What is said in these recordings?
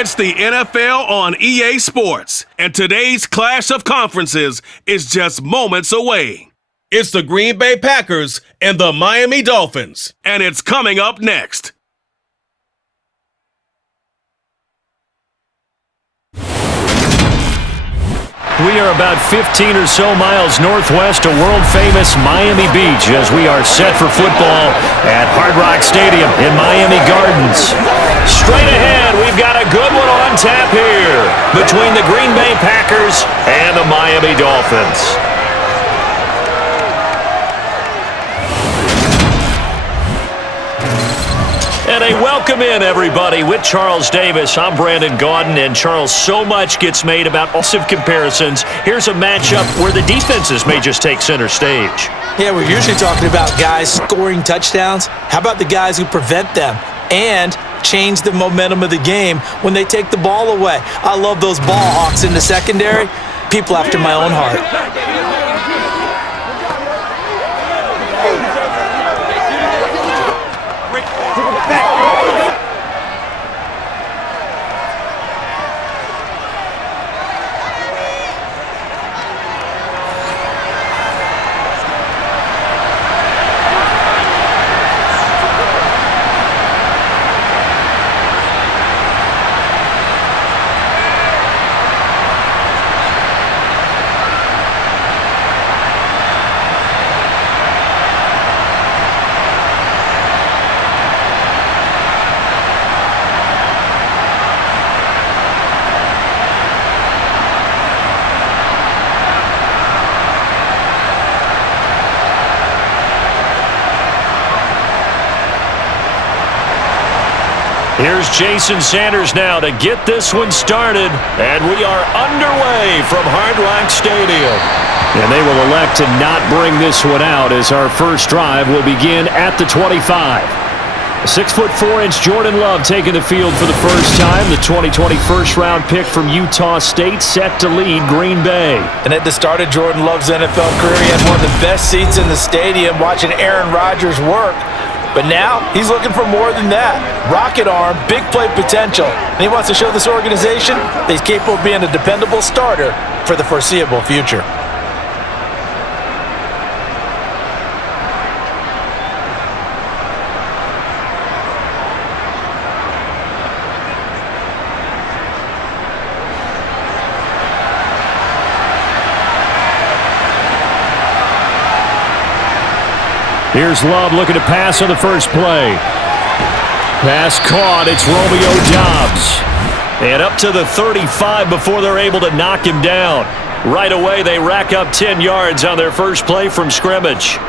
It's the NFL on EA Sports, and today's clash of conferences is just moments away. It's the Green Bay Packers and the Miami Dolphins, and it's coming up next. We are about 15 or so miles northwest of world-famous Miami Beach as we are set for football at Hard Rock Stadium in Miami Gardens. Straight ahead, we've got a good one on tap here between the Green Bay Packers and the Miami Dolphins. And a welcome in, everybody, with Charles Davis. I'm Brandon Gaudin, and Charles, so much gets made about offensive comparisons. Here's a matchup where the defenses may just take center stage. Yeah, we're usually talking about guys scoring touchdowns. How about the guys who prevent them and change the momentum of the game when they take the ball away? I love those ball hawks in the secondary. People after my own heart. Here's Jason Sanders now to get this one started, and we are underway from Hard Rock Stadium. And they will elect to not bring this one out as our first drive will begin at the 25. A 6'4" Jordan Love taking the field for the first time. The 2020 first-round pick from Utah State set to lead Green Bay. And at the start of Jordan Love's NFL career, he had one of the best seats in the stadium watching Aaron Rodgers work. But now, he's looking for more than that. Rocket arm, big play potential. And he wants to show this organization that he's capable of being a dependable starter for the foreseeable future. Here's Love looking to pass on the first play. Pass caught. It's Romeo Doubs. And up to the 35 before they're able to knock him down. Right away, they rack up 10 yards on their first play from scrimmage.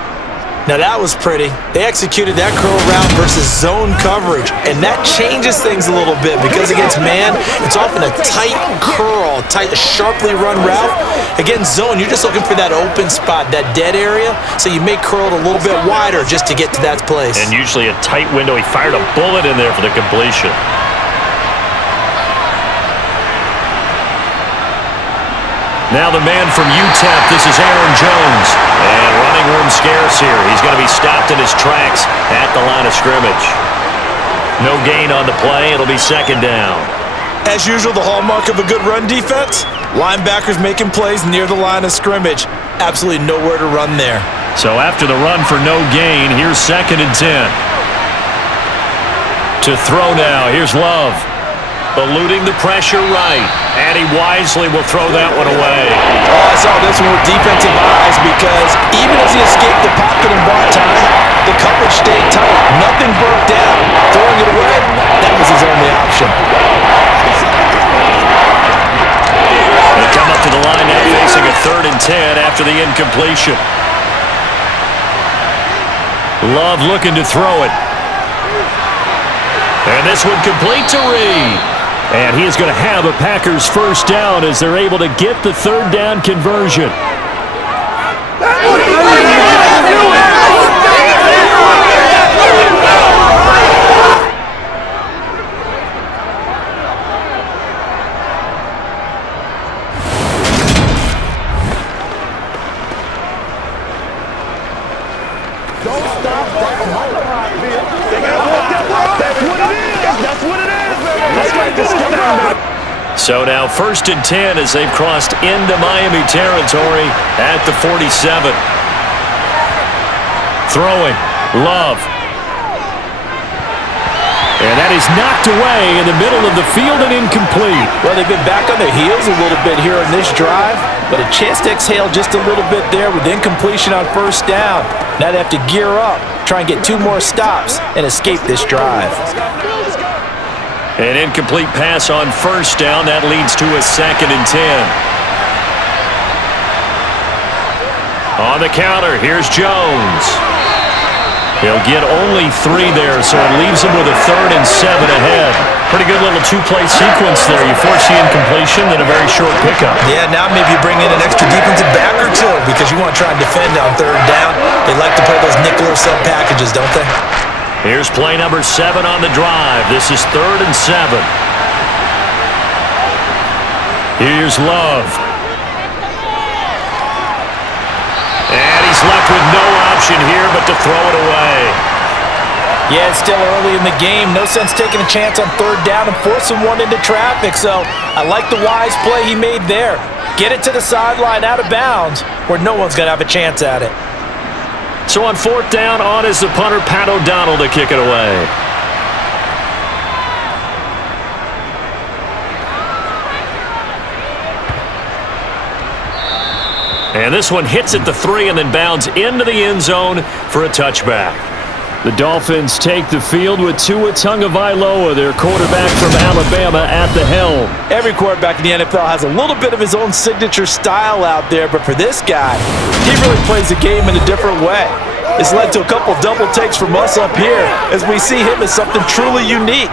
Now that was pretty. They executed that curl route versus zone coverage, and that changes things a little bit because against man, it's often a tight curl, sharply run route. Against zone, you're just looking for that open spot, that dead area, so you may curl it a little bit wider just to get to that place. And usually a tight window. He fired a bullet in there for the completion. Now the man from UTEP, this is Aaron Jones. And running room scarce here. He's going to be stopped in his tracks at the line of scrimmage. No gain on the play. It'll be second down. As usual, the hallmark of a good run defense, linebackers making plays near the line of scrimmage. Absolutely nowhere to run there. So after the run for no gain, here's 2nd and 10. To throw now, here's Love. Eluding the pressure right, and he wisely will throw that one away. Oh, I saw this one with defensive eyes because even as he escaped the pocket and bought time, the coverage stayed tight. Nothing broke down. Throwing it away, that was his only option. They come up to the line now facing a 3rd and 10 after the incompletion. Love looking to throw it. And this one complete to Reed. And he is going to have a Packers first down as they're able to get the 3rd down conversion. That's what it is. That's what it is. Let's make this come down. So now 1st and 10 as they've crossed into Miami territory at the 47. Throwing. Love. And that is knocked away in the middle of the field and incomplete. Well, they've been back on their heels a little bit here on this drive, but a chance to exhale just a little bit there with incompletion on 1st down. Now they have to gear up, try and get 2 more stops, and escape this drive. An incomplete pass on 1st down. That leads to a 2nd and 10. On the counter, here's Jones. He'll get only 3 there, so it leaves him with a 3rd and 7 ahead. Pretty good little 2-play sequence there. You force the incompletion, then a very short pickup. Yeah, now maybe you bring in an extra defensive back or 2 because you want to try and defend on 3rd down. They like to play those nickel or sub packages, don't they? Here's play number 7 on the drive. This is 3rd and 7. Here's Love. And he's left with no option here but to throw it away. Yeah, it's still early in the game. No sense taking a chance on 3rd down and forcing one into traffic. So I like the wise play he made there. Get it to the sideline out of bounds where no one's going to have a chance at it. So on 4th down, on is the punter, Pat O'Donnell, to kick it away. And this one hits at the 3 and then bounds into the end zone for a touchback. The Dolphins take the field with Tua Tagovailoa, their quarterback from Alabama, at the helm. Every quarterback in the NFL has a little bit of his own signature style out there, but for this guy, he really plays the game in a different way. It's led to a couple double takes from us up here as we see him as something truly unique.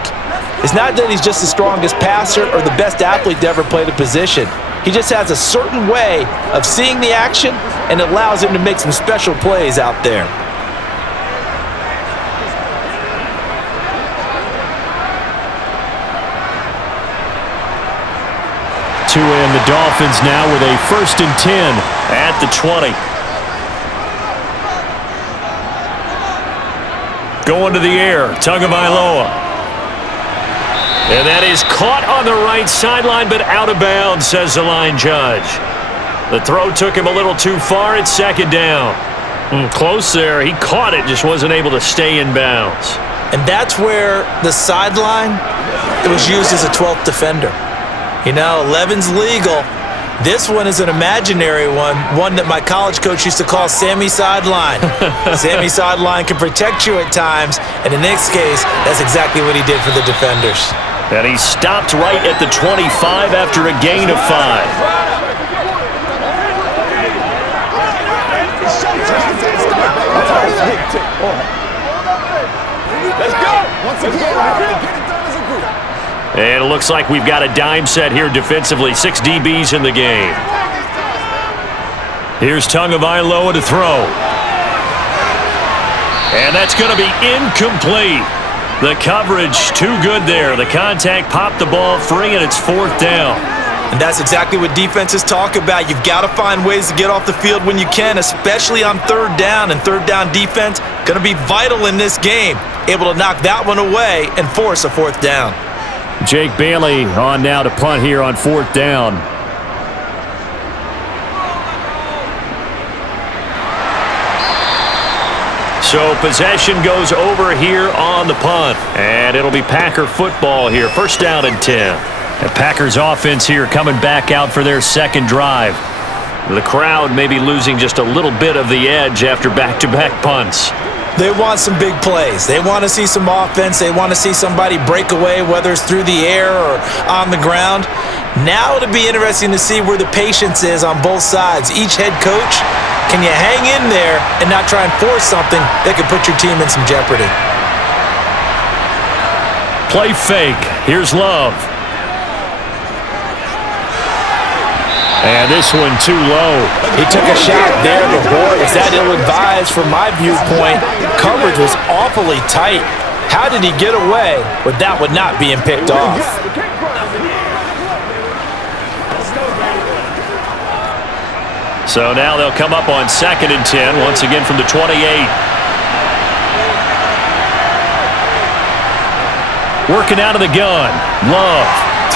It's not that he's just the strongest passer or the best athlete to ever play the position. He just has a certain way of seeing the action, and it allows him to make some special plays out there. Tua and the Dolphins now with a 1st and 10 at the 20. Going to the air, Tagovailoa. And that is caught on the right sideline, but out of bounds, says the line judge. The throw took him a little too far. It's 2nd down. Close there. He caught it, just wasn't able to stay in bounds. And that's where the sideline, it was used as a 12th defender. You know, 11's legal. This one is an imaginary one that my college coach used to call Sammy Sideline. Sammy Sideline can protect you at times, and in this case, that's exactly what he did for the defenders. And he stopped right at the 25 after a gain of 5. Let's go! Once again, we're going to get it done as a group. And it looks like we've got a dime set here defensively. 6 DBs in the game. Here's Tagovailoa to throw. And that's going to be incomplete. The coverage too good there. The contact popped the ball free, and it's 4th down. And that's exactly what defenses talk about. You've got to find ways to get off the field when you can, especially on 3rd down. And 3rd down defense going to be vital in this game. Able to knock that one away and force a 4th down. Jake Bailey on now to punt here on 4th down. So possession goes over here on the punt. And it'll be Packer football here. 1st down and 10. The Packers offense here coming back out for their 2nd drive. The crowd may be losing just a little bit of the edge after back-to-back punts. They want some big plays. They want to see some offense. They want to see somebody break away, whether it's through the air or on the ground. Now it'll be interesting to see where the patience is on both sides. Each head coach, can you hang in there and not try and force something that could put your team in some jeopardy? Play fake. Here's Love. And this one too low. He took a shot there, but boy, is that ill-advised from my viewpoint. Coverage was awfully tight. How did he get away with that one not being picked off? So now they'll come up on 2nd and 10, once again from the 28. Working out of the gun. Love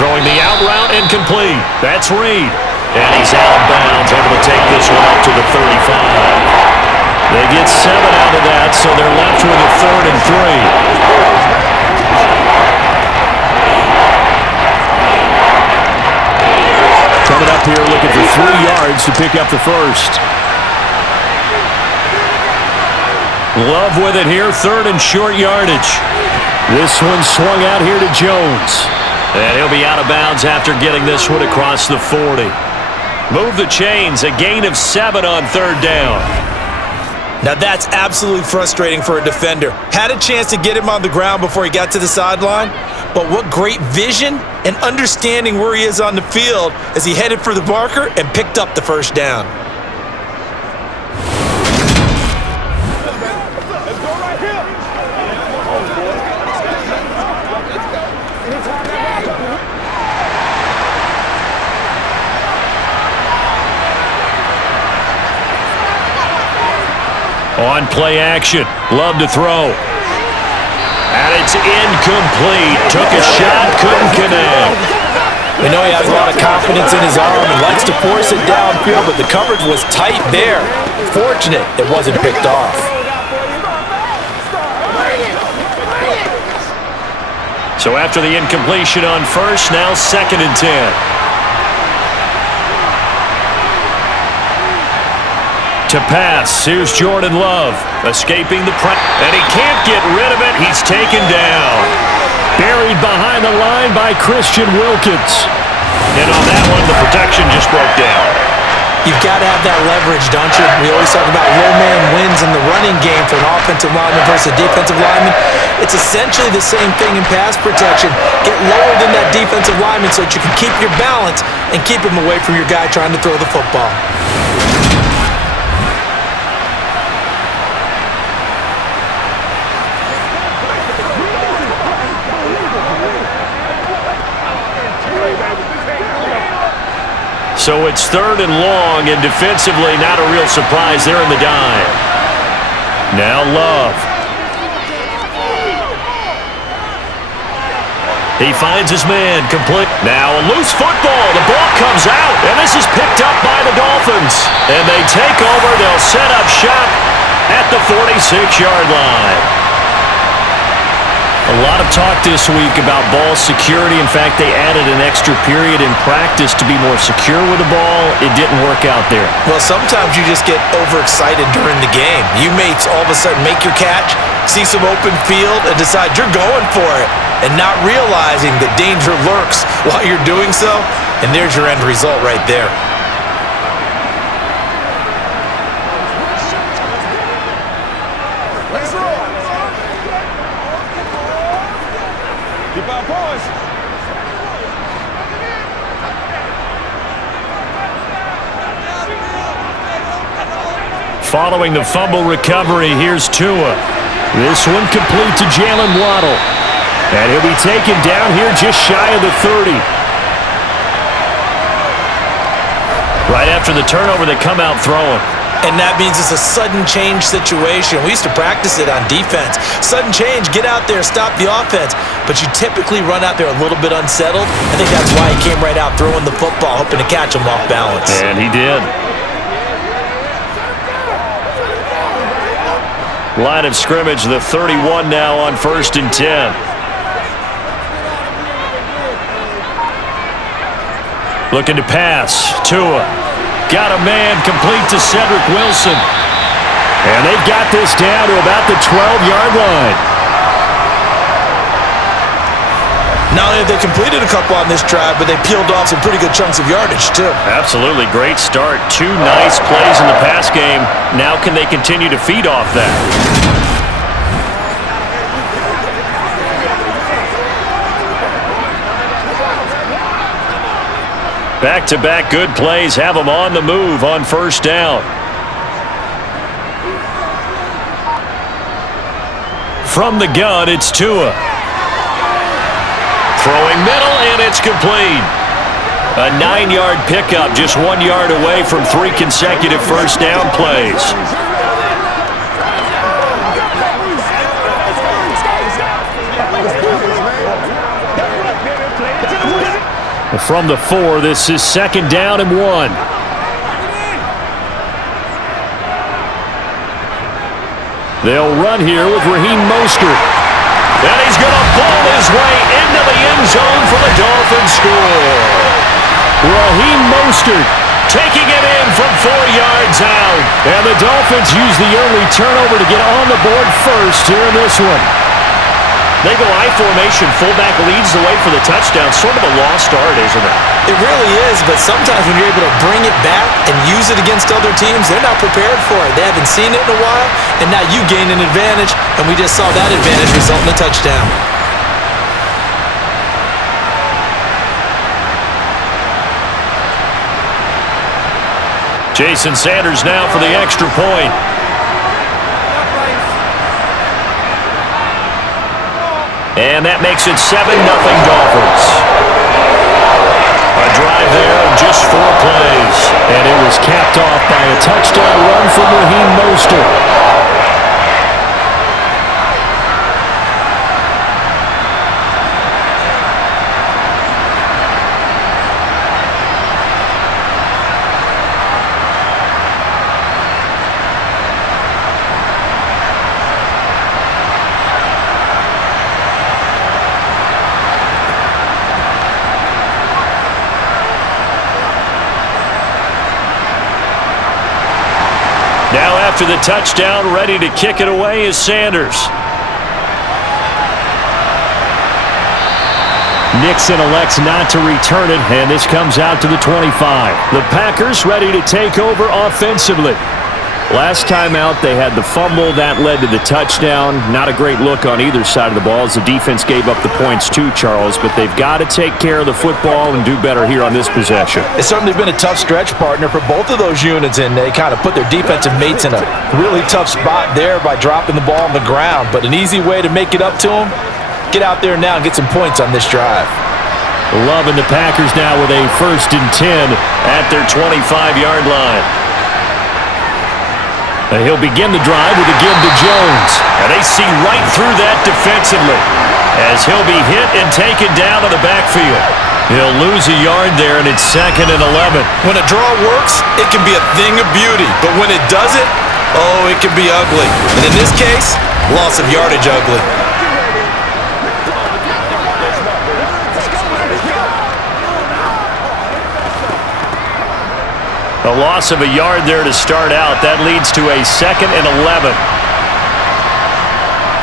Throwing the out route and complete. That's Reed. And he's out of bounds, able to take this one up to the 35. They get 7 out of that, so they're left with a 3rd and 3. Coming up here looking for 3 yards to pick up the first. Love with it here, 3rd and short yardage. This one swung out here to Jones. And he'll be out of bounds after getting this one across the 40. Move the chains, a gain of 7 on 3rd down. Now that's absolutely frustrating for a defender. Had a chance to get him on the ground before he got to the sideline, but what great vision and understanding where he is on the field as he headed for the marker and picked up the first down. On play action, Love to throw. And it's incomplete. Took a shot, couldn't connect. We know he has a lot of confidence in his arm and likes to force it downfield, but the coverage was tight there. Fortunate it wasn't picked off. So after the incompletion on first, now 2nd and 10. To pass, here's Jordan Love, escaping the press, and he can't get rid of it. He's taken down. Buried behind the line by Christian Wilkins. And on that one, the protection just broke down. You've got to have that leverage, don't you? We always talk about low man wins in the running game for an offensive lineman versus a defensive lineman. It's essentially the same thing in pass protection. Get lower than that defensive lineman so that you can keep your balance and keep him away from your guy trying to throw the football. So it's 3rd and long, and defensively not a real surprise there in the dime. Now Love. He finds his man, complete. Now a loose football. The ball comes out, and this is picked up by the Dolphins. And they take over. They'll set up shop at the 46-yard line. A lot of talk this week about ball security. In fact, they added an extra period in practice to be more secure with the ball. It didn't work out there. Well, sometimes you just get overexcited during the game. You may all of a sudden make your catch, see some open field, and decide you're going for it, and not realizing that danger lurks while you're doing so, and there's your end result right there. Following the fumble recovery, here's Tua. This one complete to Jalen Waddle. And he'll be taken down here just shy of the 30. Right after the turnover, they come out throwing. And that means it's a sudden change situation. We used to practice it on defense. Sudden change, get out there, stop the offense. But you typically run out there a little bit unsettled. I think that's why he came right out throwing the football, hoping to catch him off balance. And he did. Line of scrimmage, the 31 now on 1st and 10. Looking to pass. Tua. Got a man complete to Cedric Wilson. And they've got this down to about the 12-yard line. Not only have they completed a couple on this drive, but they peeled off some pretty good chunks of yardage, too. Absolutely. Great start. 2 nice plays in the pass game. Now can they continue to feed off that? Back-to-back good plays have them on the move on 1st down. From the gun, it's Tua. Throwing middle, and it's complete. A 9-yard pickup, just 1 yard away from 3 consecutive first down plays. from the 4. This is 2nd down and 1. They'll run here with Raheem Mostert. And he's going to ball his way into the end zone for the Dolphins score. Raheem Mostert taking it in from 4 yards out. And the Dolphins use the early turnover to get on the board first here in this one. They go I formation, fullback leads the way for the touchdown. Sort of a lost art, isn't it? It really is, but sometimes when you're able to bring it back and use it against other teams, they're not prepared for it. They haven't seen it in a while, and now you gain an advantage, and we just saw that advantage result in a touchdown. Jason Sanders now for the extra point. And that makes it 7-0 Dolphins. A drive there of just 4 plays. And it was capped off by a touchdown run from Raheem Mostert. Now after the touchdown, ready to kick it away is Sanders. Nixon elects not to return it, and this comes out to the 25. The Packers ready to take over offensively. Last time out, they had the fumble. That led to the touchdown. Not a great look on either side of the ball as the defense gave up the points too, Charles, but they've got to take care of the football and do better here on this possession. It's certainly been a tough stretch, partner, for both of those units, and they kind of put their defensive mates in a really tough spot there by dropping the ball on the ground. But an easy way to make it up to them, get out there now and get some points on this drive. Loving the Packers now with a 1st and 10 at their 25-yard line. And he'll begin the drive with a give to Jones. And they see right through that defensively as he'll be hit and taken down to the backfield. He'll lose a yard there, and it's 2nd and 11. When a draw works, it can be a thing of beauty. But when it doesn't, oh, it can be ugly. And in this case, loss of yardage ugly. A loss of a yard there to start out. That leads to a 2nd and 11.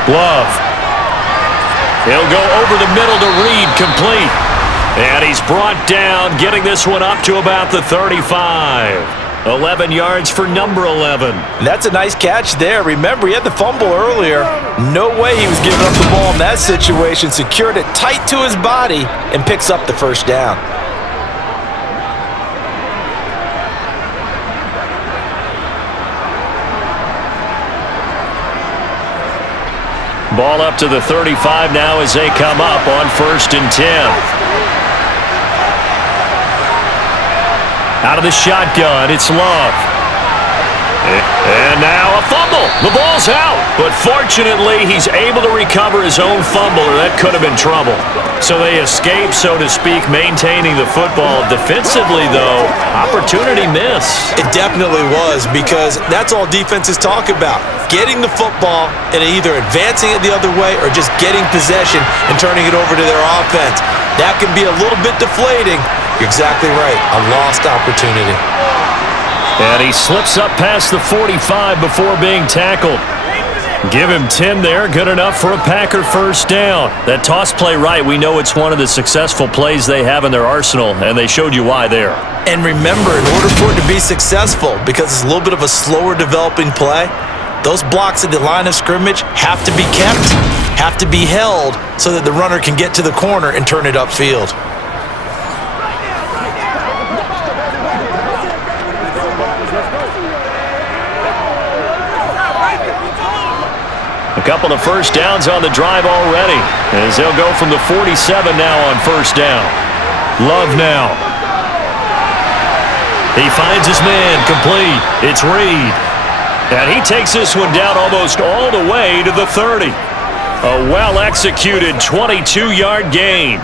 Love. He'll go over the middle to Reed, complete. And he's brought down, getting this one up to about the 35. 11 yards for number 11. That's a nice catch there. Remember, he had the fumble earlier. No way he was giving up the ball in that situation. Secured it tight to his body and picks up the 1st down. Ball up to the 35 now as they come up on 1st and 10. Out of the shotgun, it's Love. And now a fumble. The ball's out. But fortunately, he's able to recover his own fumble, or that could have been trouble. So they escape, so to speak, maintaining the football. Defensively, though, opportunity miss. It definitely was, because that's all defenses talk about. Getting the football and either advancing it the other way or just getting possession and turning it over to their offense. That can be a little bit deflating. You're exactly right. A lost opportunity. And he slips up past the 45 before being tackled. Give him 10 there. Good enough for a Packer 1st down. That toss play right, we know it's one of the successful plays they have in their arsenal, and they showed you why there. And remember, in order for it to be successful, because it's a little bit of a slower developing play, those blocks at the line of scrimmage have to be kept, have to be held, so that the runner can get to the corner and turn it upfield. A couple of 1st downs on the drive already, as they'll go from the 47 now on 1st down. Love now. He finds his man, complete. It's Reed. And he takes this one down almost all the way to the 30. A well-executed 22-yard gain.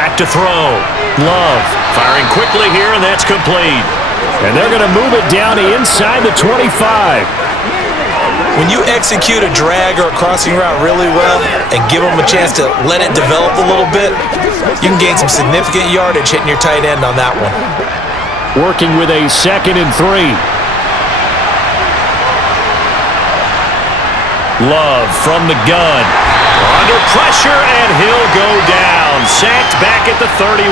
Back to throw. Love firing quickly here, and that's complete. And they're going to move it down to inside the 25. When you execute a drag or a crossing route really well and give them a chance to let it develop a little bit, you can gain some significant yardage hitting your tight end on that one. Working with a 2nd and 3. Love from the gun. Under pressure, and he'll go down. Sacked back at the 31.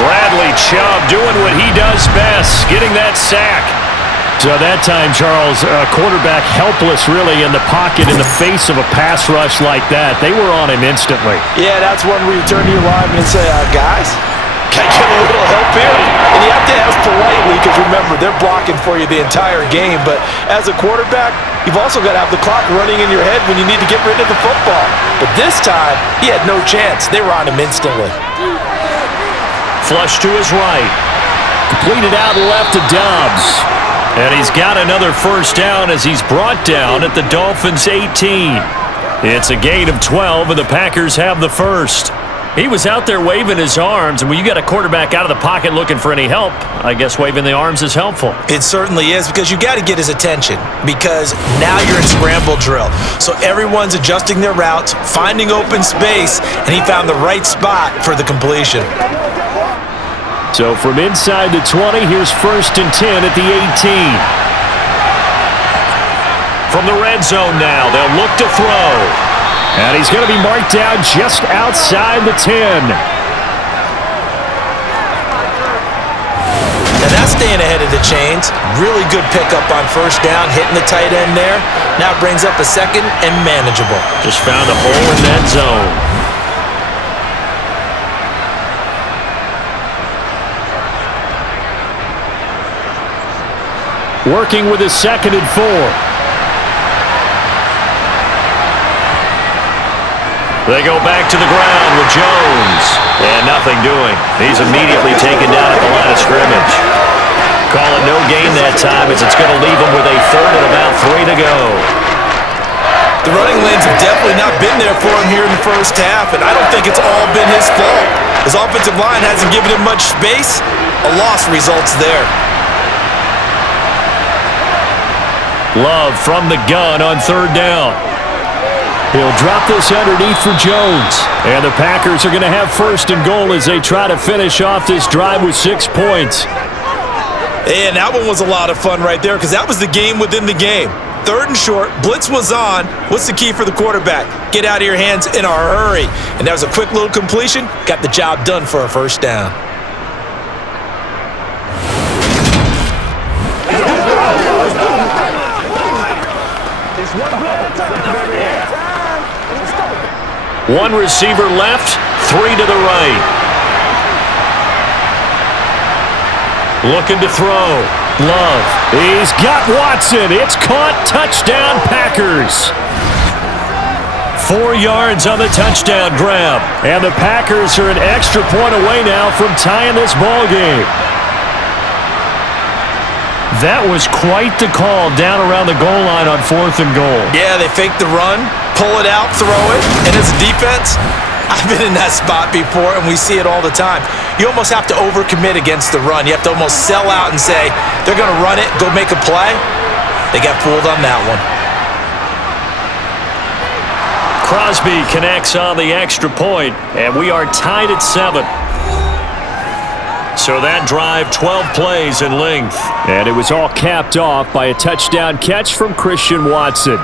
Bradley Chubb doing what he does best, getting that sack. So that time, Charles, quarterback helpless really in the pocket in the face of a pass rush like that. They were on him instantly. Yeah, that's one where you turn to your lineman and say, guys, can I get a little help here? And you have to ask politely because, remember, they're blocking for you the entire game. But as a quarterback, you've also got to have the clock running in your head when you need to get rid of the football. But this time, he had no chance. They were on him instantly. Flush to his right. Completed out left to Dobbs. And he's got another first down as he's brought down at the Dolphins' 18. It's a gain of 12, and the Packers have the first. He was out there waving his arms, and when you got a quarterback out of the pocket looking for any help, I guess waving the arms is helpful. It certainly is, because you got to get his attention, because now you're in scramble drill. So everyone's adjusting their routes, finding open space, and he found the right spot for the completion. So from inside the 20, here's 1st and 10 at the 18. From the red zone now, they'll look to throw. And he's going to be marked down just outside the 10. And that's staying ahead of the chains. Really good pickup on first down, hitting the tight end there. Now brings up a 2nd and manageable. Just found a hole in that zone. Working with his 2nd and 4. They go back to the ground with Jones. And nothing doing. He's immediately taken down at the line of scrimmage. Call it no gain that time as it's going to leave him with a 3rd and about 3 to go. The running lanes have definitely not been there for him here in the first half, and I don't think it's all been his fault. His offensive line hasn't given him much space. A loss results there. Love from the gun on 3rd down. He'll drop this underneath for Jones. And the Packers are going to have 1st and goal as they try to finish off this drive with 6 points. And that one was a lot of fun right there because that was the game within the game. 3rd and short, blitz was on. What's the key for the quarterback? Get out of your hands in a hurry. And that was a quick little completion. Got the job done for a 1st down. One receiver left, 3 to the right. Looking to throw. Love. He's got Watson. It's caught. Touchdown, Packers. 4 yards on the touchdown grab. And the Packers are an extra point away now from tying this ball game. That was quite the call down around the goal line on 4th and goal. Yeah, they fake the run, pull it out, throw it, and as a defense, I've been in that spot before, and we see it all the time. You almost have to overcommit against the run. You have to almost sell out and say, they're going to run it, go make a play. They got fooled on that one. Crosby connects on the extra point, and we are tied at 7. So that drive, 12 plays in length. And it was all capped off by a touchdown catch from Christian Watson.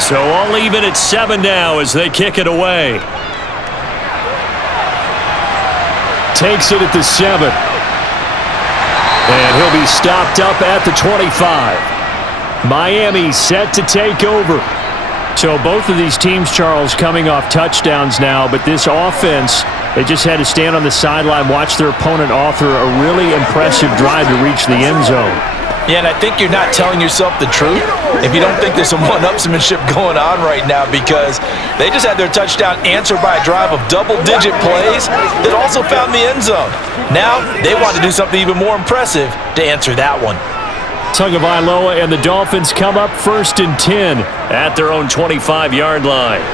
So all even at 7 now as they kick it away. Takes it at the 7. And he'll be stopped up at the 25. Miami set to take over. So both of these teams, Charles, coming off touchdowns now, but this offense, they just had to stand on the sideline, watch their opponent author a really impressive drive to reach the end zone. Yeah, and I think you're not telling yourself the truth if you don't think there's some one-upsmanship going on right now, because they just had their touchdown answered by a drive of double-digit plays that also found the end zone. Now they want to do something even more impressive to answer that one. Tagovailoa and the Dolphins come up 1st and 10 at their own 25-yard line.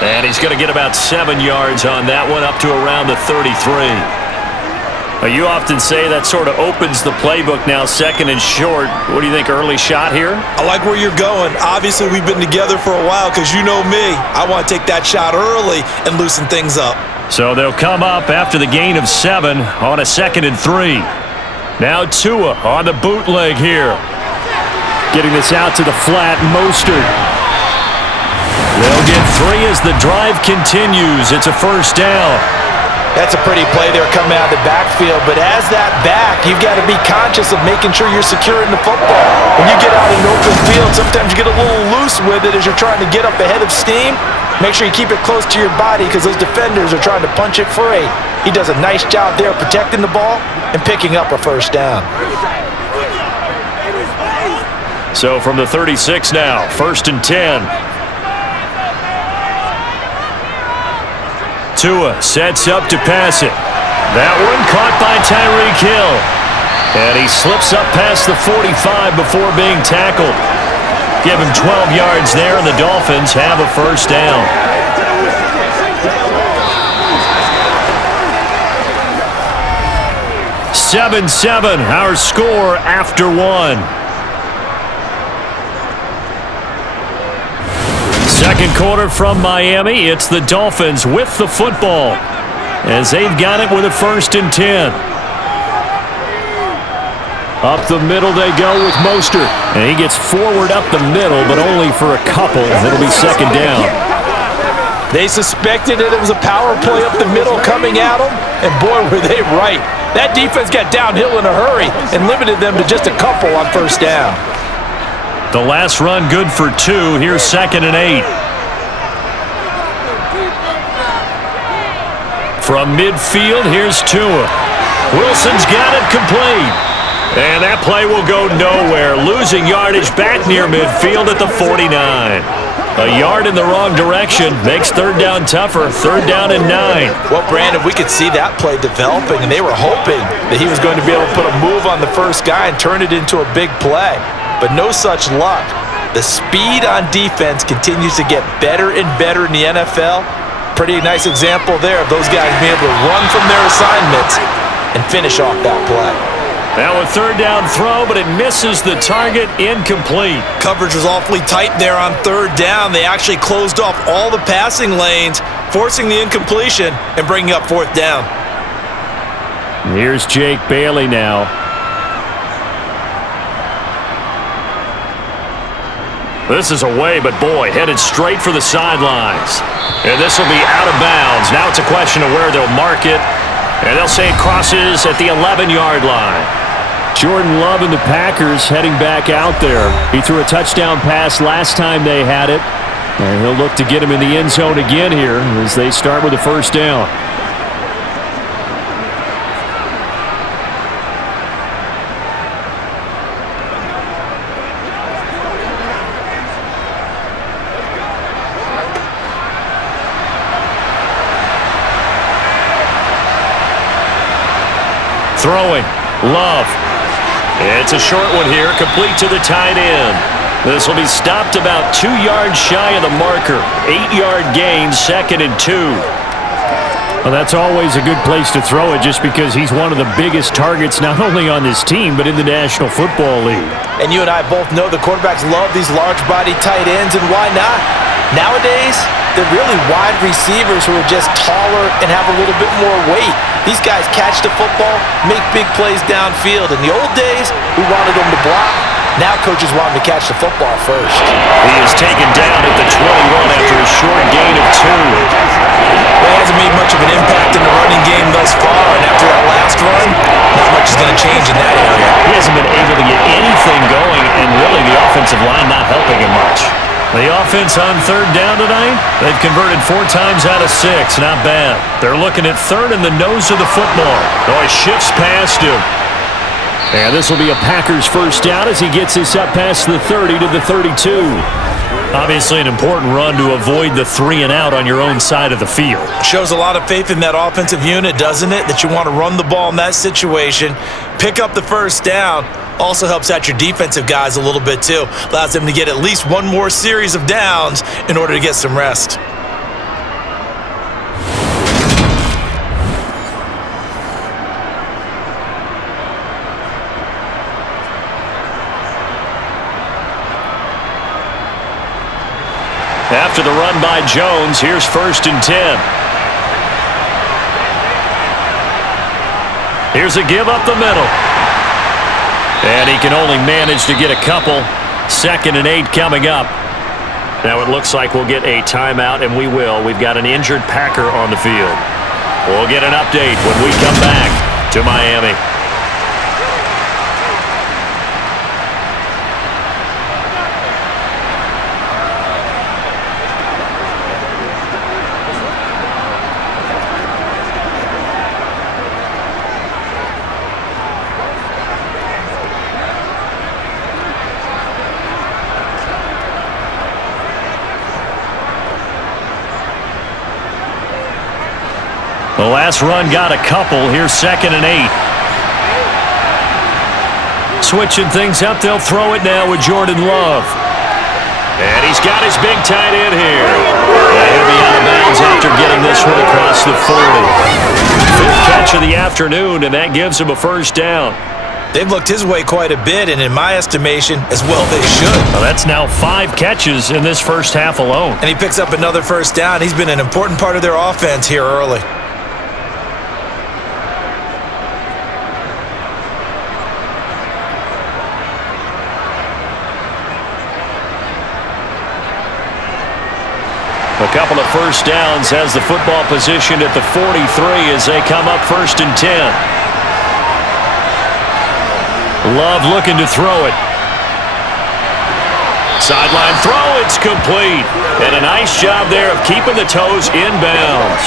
And he's going to get about 7 yards on that one, up to around the 33. You often say that sort of opens the playbook now, 2nd and short. What do you think, early shot here? I like where you're going. Obviously, we've been together for a while because you know me. I want to take that shot early and loosen things up. So they'll come up after the gain of 7 on a 2nd and 3. Now Tua on the bootleg here. Getting this out to the flat, Mostert. They'll get 3 as the drive continues. It's a 1st down. That's a pretty play there coming out of the backfield, but as that back, you've got to be conscious of making sure you're securing the football. When you get out in an open field, sometimes you get a little loose with it as you're trying to get up ahead of steam. Make sure you keep it close to your body because those defenders are trying to punch it free. He does a nice job there protecting the ball and picking up a 1st down. So from the 36 now, 1st and 10. Tua sets up to pass it. That one caught by Tyreek Hill. And he slips up past the 45 before being tackled. Give him 12 yards there, and the Dolphins have a 1st down. (7-7) our score after 1. Second quarter from Miami. It's the Dolphins with the football as they've got it with a 1st and 10. Up the middle they go with Mostert. And he gets forward up the middle, but only for a couple. It'll be 2nd down. They suspected it was a power play up the middle coming at them, and boy, were they right. That defense got downhill in a hurry and limited them to just a couple on 1st down. The last run good for 2. Here's 2nd and 8. From midfield, here's Tua. Wilson's got it complete. And that play will go nowhere. Losing yardage back near midfield at the 49. A yard in the wrong direction makes 3rd down tougher. 3rd down and 9. Well, Brandon, we could see that play developing, and they were hoping that he was going to be able to put a move on the first guy and turn it into a big play. But no such luck. The speed on defense continues to get better and better in the NFL. Pretty nice example there of those guys being able to run from their assignments and finish off that play. Now a 3rd down throw, but it misses the target. Incomplete. Coverage was awfully tight there on 3rd down. They actually closed off all the passing lanes, forcing the incompletion and bringing up 4th down. Here's Jake Bailey now. This is away, but boy, headed straight for the sidelines. And this will be out of bounds. Now it's a question of where they'll mark it. And they'll say it crosses at the 11-yard line. Jordan Love and the Packers heading back out there. He threw a touchdown pass last time they had it. And he'll look to get him in the end zone again here as they start with a 1st down. Throwing, Love. It's a short one here, complete to the tight end. This will be stopped about 2 yards shy of the marker. 8-yard gain, 2nd and 2. Well, that's always a good place to throw it just because he's one of the biggest targets not only on this team but in the National Football League. And you and I both know the quarterbacks love these large-body tight ends, and why not? Nowadays, they're really wide receivers who are just taller and have a little bit more weight. These guys catch the football, make big plays downfield. In the old days, we wanted them to block. Now coaches want them to catch the football first. He is taken down at the 21 after a short gain of 2. Well, he hasn't made much of an impact in the running game thus far, and after that last run, not much is going to change in that area. He hasn't been able to get anything going, and really the offensive line not helping him much. The offense on 3rd down tonight, they've converted 4 times out of 6. Not bad. They're looking at 3rd in the nose of the football. Oh, he shifts past him. And this will be a Packers first down as he gets this up past the 30 to the 32. Obviously an important run to avoid the 3 and out on your own side of the field. Shows a lot of faith in that offensive unit, doesn't it? That you want to run the ball in that situation, pick up the first down. Also helps out your defensive guys a little bit too. Allows them to get at least one more series of downs in order to get some rest. After the run by Jones, here's 1st and 10. Here's a give up the middle. And he can only manage to get a couple. 2nd and 8 coming up. Now it looks like we'll get a timeout, and we will. We've got an injured Packer on the field. We'll get an update when we come back to Miami. The last run got a couple. Here's 2nd and 8. Switching things up, they'll throw it now with Jordan Love. And he's got his big tight end here. And he'll be out of bounds after getting this one across the 40. 5th catch of the afternoon, and that gives him a first down. They've looked his way quite a bit, and in my estimation, as well they should. Well, that's now 5 catches in this first half alone. And he picks up another first down. He's been an important part of their offense here early. A couple of first downs has the football position at the 43 as they come up 1st and 10. Love looking to throw it. Sideline throw, it's complete. And a nice job there of keeping the toes inbounds.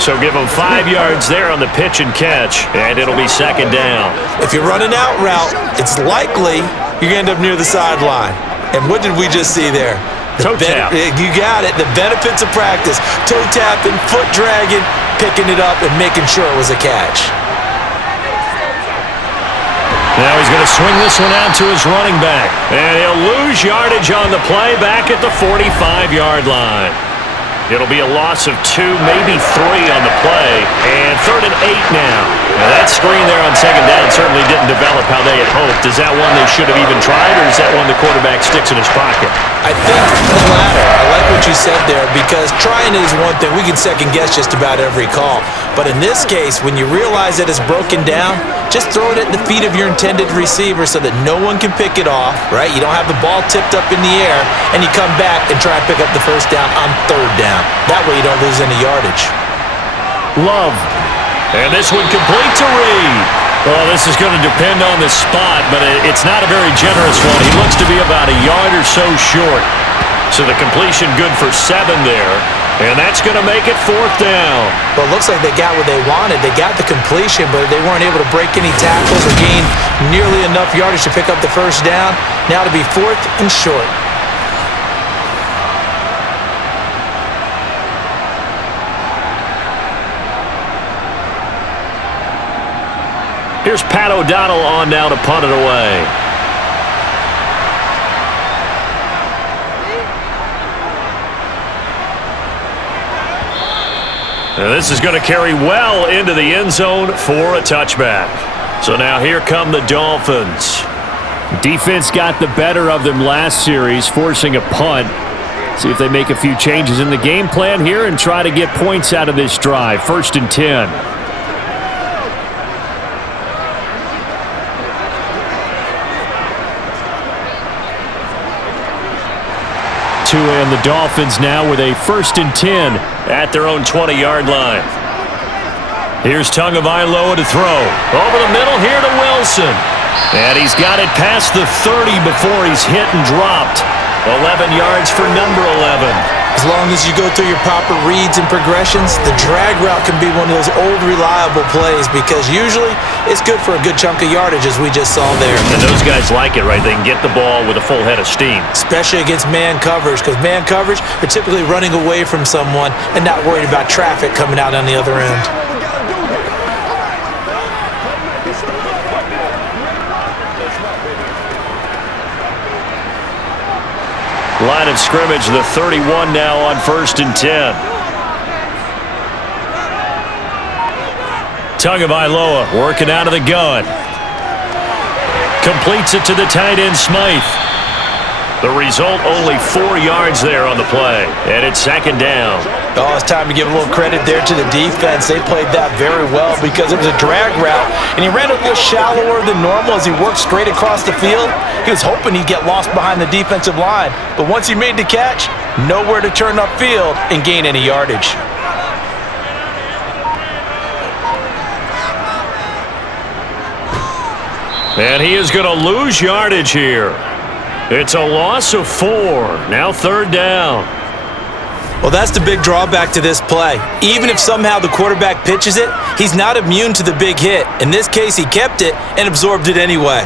So give them 5 yards there on the pitch and catch, and it'll be 2nd down. If you're running out route, it's likely you're going to end up near the sideline. And what did we just see there? Toe tap. You got it. The benefits of practice. Toe tapping, foot dragging, picking it up, and making sure it was a catch. Now he's going to swing this one out to his running back. And he'll lose yardage on the play back at the 45-yard line. It'll be a loss of 2, maybe 3 on the play. And 3rd and 8 now. Now that screen there on 2nd down certainly didn't develop how they had hoped. Is that one they should have even tried, or is that one the quarterback sticks in his pocket? I think the latter. I like what you said there, because trying it is one thing. We can second guess just about every call. But in this case, when you realize that it's broken down, just throw it at the feet of your intended receiver so that no one can pick it off, right? You don't have the ball tipped up in the air, and you come back and try and pick up the first down on 3rd down. That way you don't lose any yardage. Love. And this one complete to Reed. Well, this is going to depend on the spot, but it's not a very generous one. He looks to be about a yard or so short. So the completion good for 7 there. And that's going to make it 4th down. Well, it looks like they got what they wanted. They got the completion, but they weren't able to break any tackles or gain nearly enough yardage to pick up the first down. Now to be 4th and short. Here's Pat O'Donnell on now to punt it away. And this is going to carry well into the end zone for a touchback. So now here come the Dolphins. Defense got the better of them last series, forcing a punt. See if they make a few changes in the game plan here and try to get points out of this drive. 1st and 10. And the Dolphins now with a 1st and 10 at their own 20-yard line. Here's Tagovailoa to throw. Over the middle here to Wilson. And he's got it past the 30 before he's hit and dropped. 11 yards for number 11. As long as you go through your proper reads and progressions, the drag route can be one of those old reliable plays because usually it's good for a good chunk of yardage as we just saw there. And those guys like it, right? They can get the ball with a full head of steam. Especially against man coverage, because man coverage, they're typically running away from someone and not worried about traffic coming out on the other end. Line of scrimmage, the 31 now on 1st and 10. Tagovailoa working out of the gun. Completes it to the tight end, Smythe. The result, only 4 yards there on the play. And it's 2nd down. Oh, it's time to give a little credit there to the defense. They played that very well because it was a drag route, and he ran a little shallower than normal as he worked straight across the field. He was hoping he'd get lost behind the defensive line, but once he made the catch, nowhere to turn upfield and gain any yardage. And he is going to lose yardage here. It's a loss of 4. Now 3rd down. Well, that's the big drawback to this play. Even if somehow the quarterback pitches it, he's not immune to the big hit. In this case, he kept it and absorbed it anyway.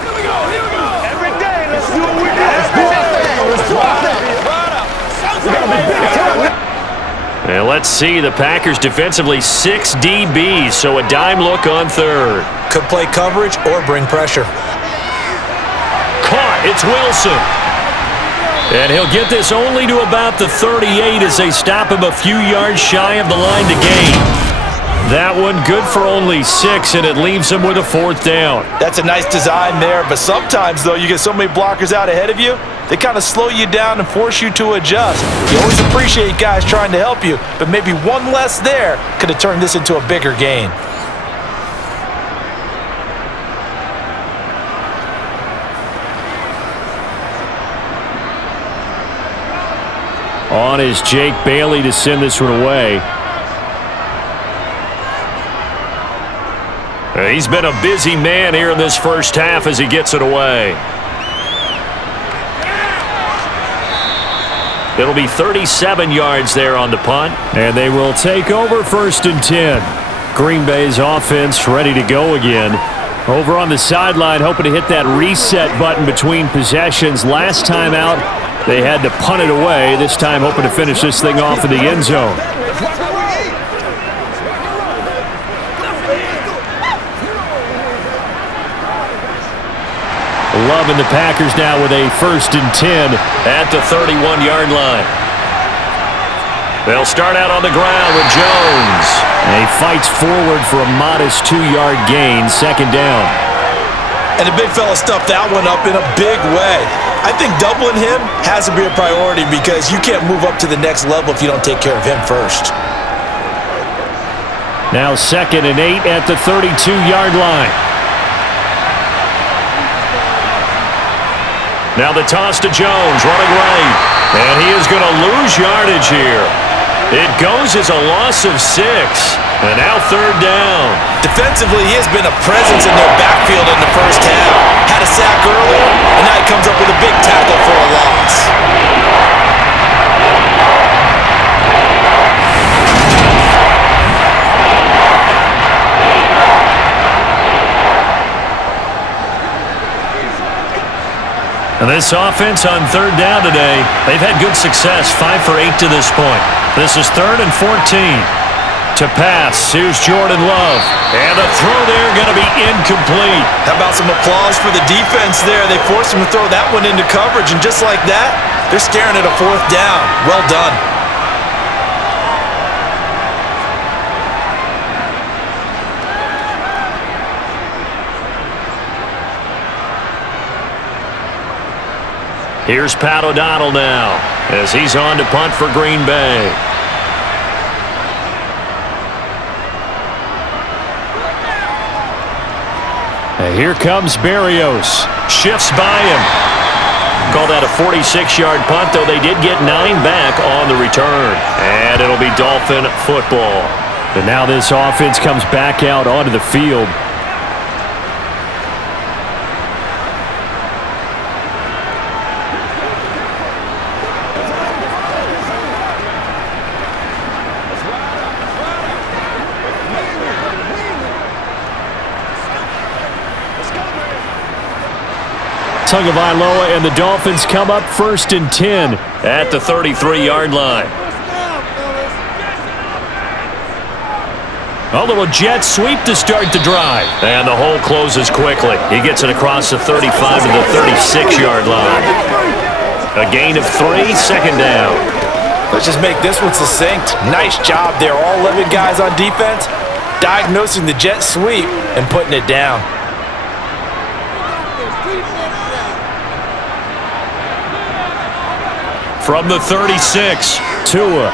Here we go. Every day, let's do what we do. Let's do it. And let's see, the Packers defensively 6 DBs, so a dime look on 3rd. Could play coverage or bring pressure. Caught, it's Wilson. And he'll get this only to about the 38 as they stop him a few yards shy of the line to gain. That one good for only 6, and it leaves him with a 4th down. That's a nice design there, but sometimes, though, you get so many blockers out ahead of you, they kind of slow you down and force you to adjust. You always appreciate guys trying to help you, but maybe one less there could have turned this into a bigger gain. On is Jake Bailey to send this one away. He's been a busy man here in this first half as he gets it away. It'll be 37 yards there on the punt. And they will take over 1st and 10. Green Bay's offense ready to go again. Over on the sideline, hoping to hit that reset button between possessions. Last time out, they had to punt it away. This time, hoping to finish this thing off in the end zone. Loving the Packers now with a 1st and 10 at the 31-yard line. They'll start out on the ground with Jones. And he fights forward for a modest 2-yard gain, 2nd down. And the big fella stuffed that one up in a big way. I think doubling him has to be a priority because you can't move up to the next level if you don't take care of him first. Now 2nd and 8 at the 32-yard line. Now the toss to Jones, running right. And he is going to lose yardage here. It goes as a loss of 6. And now 3rd down. Defensively, he has been a presence in their backfield in the first half. Had a sack earlier, and now he comes up with a big tackle for a loss. And this offense on 3rd down today, they've had good success, 5 for 8 to this point. This is 3rd and 14. To pass, here's Jordan Love. And the throw there going to be incomplete. How about some applause for the defense there? They forced him to throw that one into coverage, and just like that, they're staring at a 4th down. Well done. Here's Pat O'Donnell now as he's on to punt for Green Bay. And here comes Berrios. Shifts by him. Call that a 46-yard punt, though they did get 9 back on the return. And it'll be Dolphin football. And now this offense comes back out onto the field. Tagovailoa and the Dolphins come up 1st and 10 at the 33-yard line. A little jet sweep to start the drive. And the hole closes quickly. He gets it across the 35 to the 36-yard line. A gain of 3, second down. Let's just make this one succinct. Nice job there. All 11 guys on defense diagnosing the jet sweep and putting it down. From the 36, Tua.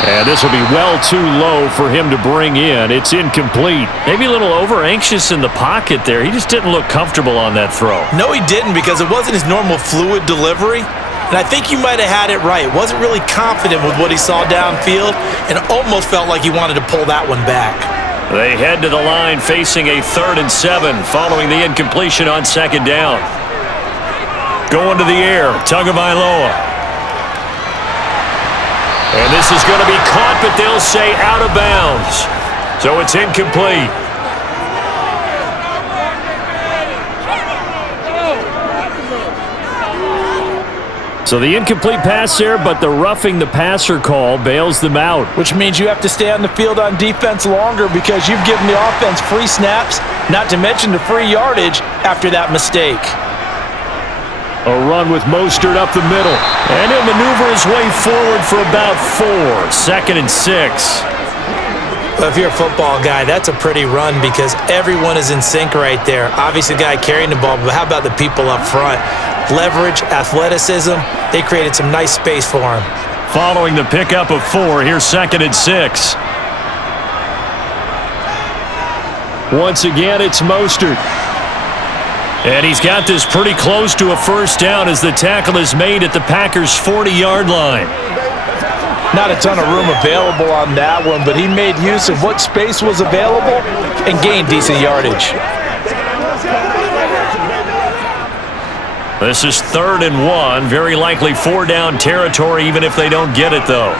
And this will be well too low for him to bring in. It's incomplete. Maybe a little over-anxious in the pocket there. He just didn't look comfortable on that throw. No, he didn't, because it wasn't his normal fluid delivery. And I think you might have had it right. Wasn't really confident with what he saw downfield and almost felt like he wanted to pull that one back. They head to the line facing a 3rd and 7 following the incompletion on 2nd down. Going to the air, Tagovailoa. And this is going to be caught, but they'll say out of bounds. So it's incomplete. So the incomplete pass there, but the roughing the passer call bails them out. Which means you have to stay on the field on defense longer because you've given the offense free snaps, not to mention the free yardage after that mistake. A run with Mostert up the middle. And he'll maneuver his way forward for about 4. 2nd and 6. Well, if you're a football guy, that's a pretty run because everyone is in sync right there. Obviously, the guy carrying the ball, but how about the people up front? Leverage, athleticism, they created some nice space for him. Following the pickup of 4, here's 2nd and 6. Once again, it's Mostert. And he's got this pretty close to a 1st down as the tackle is made at the Packers' 40-yard line. Not a ton of room available on that one, but he made use of what space was available and gained decent yardage. This is 3rd and 1, very likely 4-down territory even if they don't get it, though.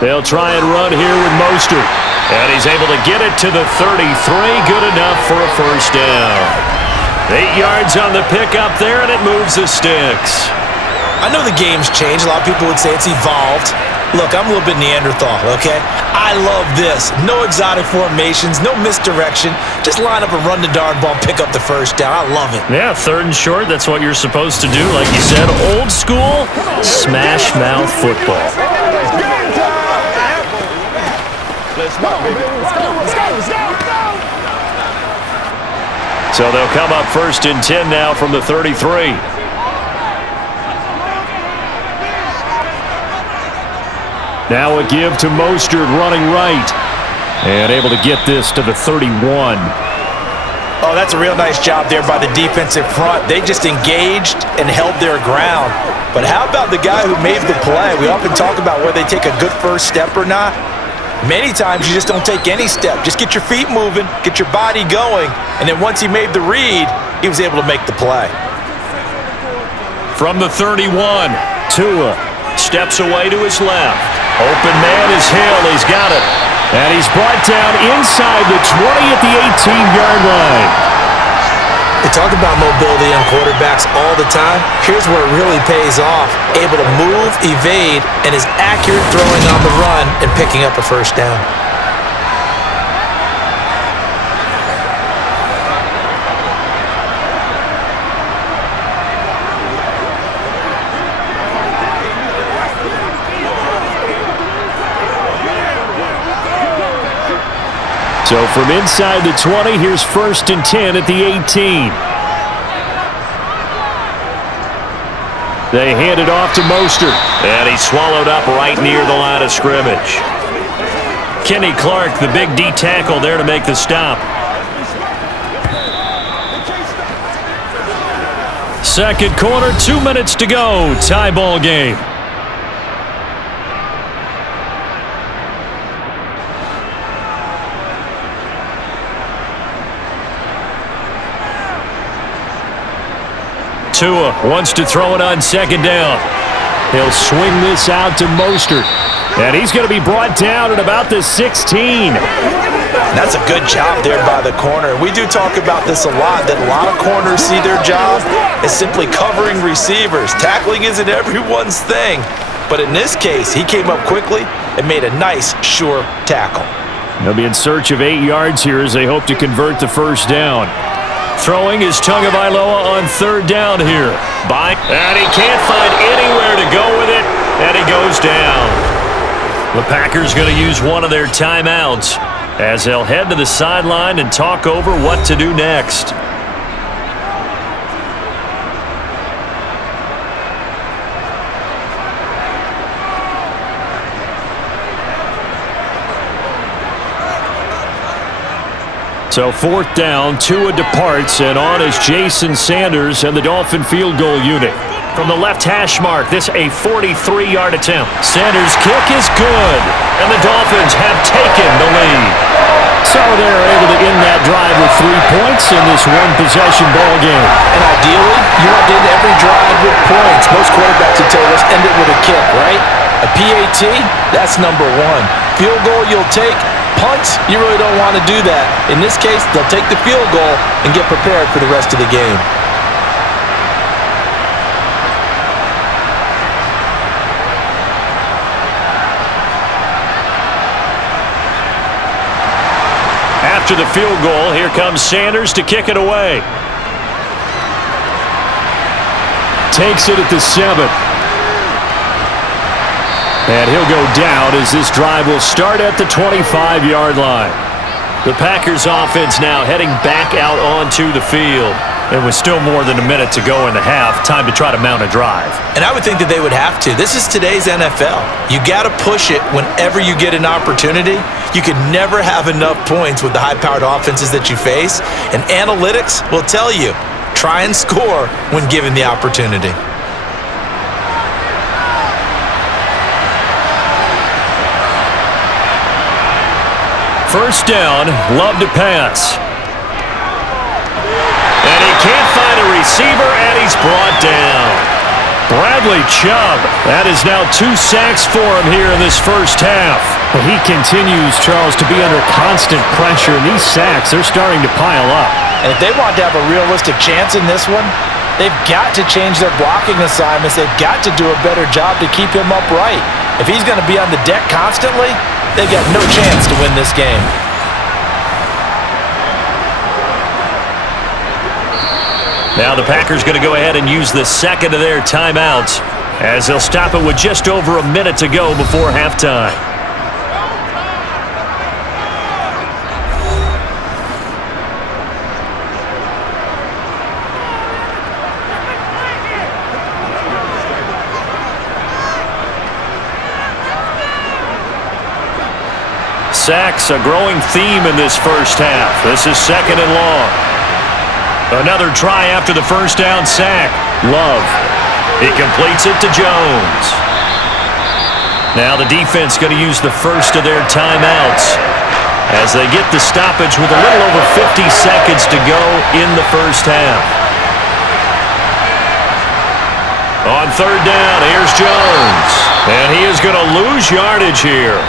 They'll try and run here with Mostert. And he's able to get it to the 33. Good enough for a 1st down. 8 yards on the pickup there, and it moves the sticks. I know the game's changed. A lot of people would say it's evolved. Look, I'm a little bit Neanderthal, okay? I love this. No exotic formations, no misdirection. Just line up and run the darn ball, pick up the 1st down. I love it. Yeah, 3rd and short, that's what you're supposed to do. Like you said, old school, smash mouth football. Let's go, baby. Let's go, let's go, let's go, let's go. So they'll come up 1st and 10 now from the 33. Now a give to Mostert running right. And able to get this to the 31. Oh, that's a real nice job there by the defensive front. They just engaged and held their ground. But how about the guy who made the play? We often talk about whether they take a good 1st step or not. Many times you just don't take any step. Just get your feet moving, get your body going, and then once he made the read, he was able to make the play. From the 31, Tua steps away to his left. Open man is Hill. He's got it. And he's brought down inside the 20 at the 18-yard line. They talk about mobility on quarterbacks all the time. Here's where it really pays off. Able to move, evade, and is accurate throwing on the run and picking up a 1st down. So from inside the 20, here's 1st and 10 at the 18. They hand it off to Mostert. And he's swallowed up right near the line of scrimmage. Kenny Clark, the big D tackle there to make the stop. 2nd quarter, 2 minutes to go. Tie ball game. Tua wants to throw it on 2nd down. He'll swing this out to Mostert. And he's going to be brought down at about the 16. That's a good job there by the corner. We do talk about this a lot, that a lot of corners see their job as simply covering receivers. Tackling isn't everyone's thing. But in this case, he came up quickly and made a nice, sure tackle. They'll be in search of 8 yards here as they hope to convert the first down. Throwing is Tagovailoa on third down here. And he can't find anywhere to go with it, and he goes down. The Packers going to use one of their timeouts as they'll head to the sideline and talk over what to do next. So fourth down, Tua departs, and on is Jason Sanders and the Dolphin field goal unit. From the left hash mark, this a 43-yard attempt. Sanders' kick is good, and the Dolphins have taken the lead. So they're able to end that drive with 3 points in this one-possession ball game. And ideally, you want to end every drive with points. Most quarterbacks would tell us end it with a kick, right? A PAT, that's number one. Field goal you'll take. Punts, you really don't want to do that. In this case, they'll take the field goal and get prepared for the rest of the game. After the field goal, here comes Sanders to kick it away. Takes it at the 7. And he'll go down as this drive will start at the 25-yard line. The Packers offense now heading back out onto the field. And with still more than a minute to go in the half, time to try to mount a drive. And I would think that they would have to. This is today's NFL. You got to push it whenever you get an opportunity. You can never have enough points with the high-powered offenses that you face. And analytics will tell you, try and score when given the opportunity. First down, Love to pass. And he can't find a receiver, and he's brought down. Bradley Chubb. That is now 2 sacks for him here in this first half. He continues, Charles, to be under constant pressure, and these sacks are starting to pile up. And if they want to have a realistic chance in this one, they've got to change their blocking assignments. They've got to do a better job to keep him upright. If he's going to be on the deck constantly, they've got no chance to win this game. Now the Packers going to go ahead and use the second of their timeouts as they'll stop it with just over a minute to go before halftime. Sacks, a growing theme in this first half. This is second and long. Another try after the first down sack. Love. He completes it to Jones. Now the defense going to use the first of their timeouts as they get the stoppage with a little over 50 seconds to go in the first half. On third down, here's Jones. And he is going to lose yardage here.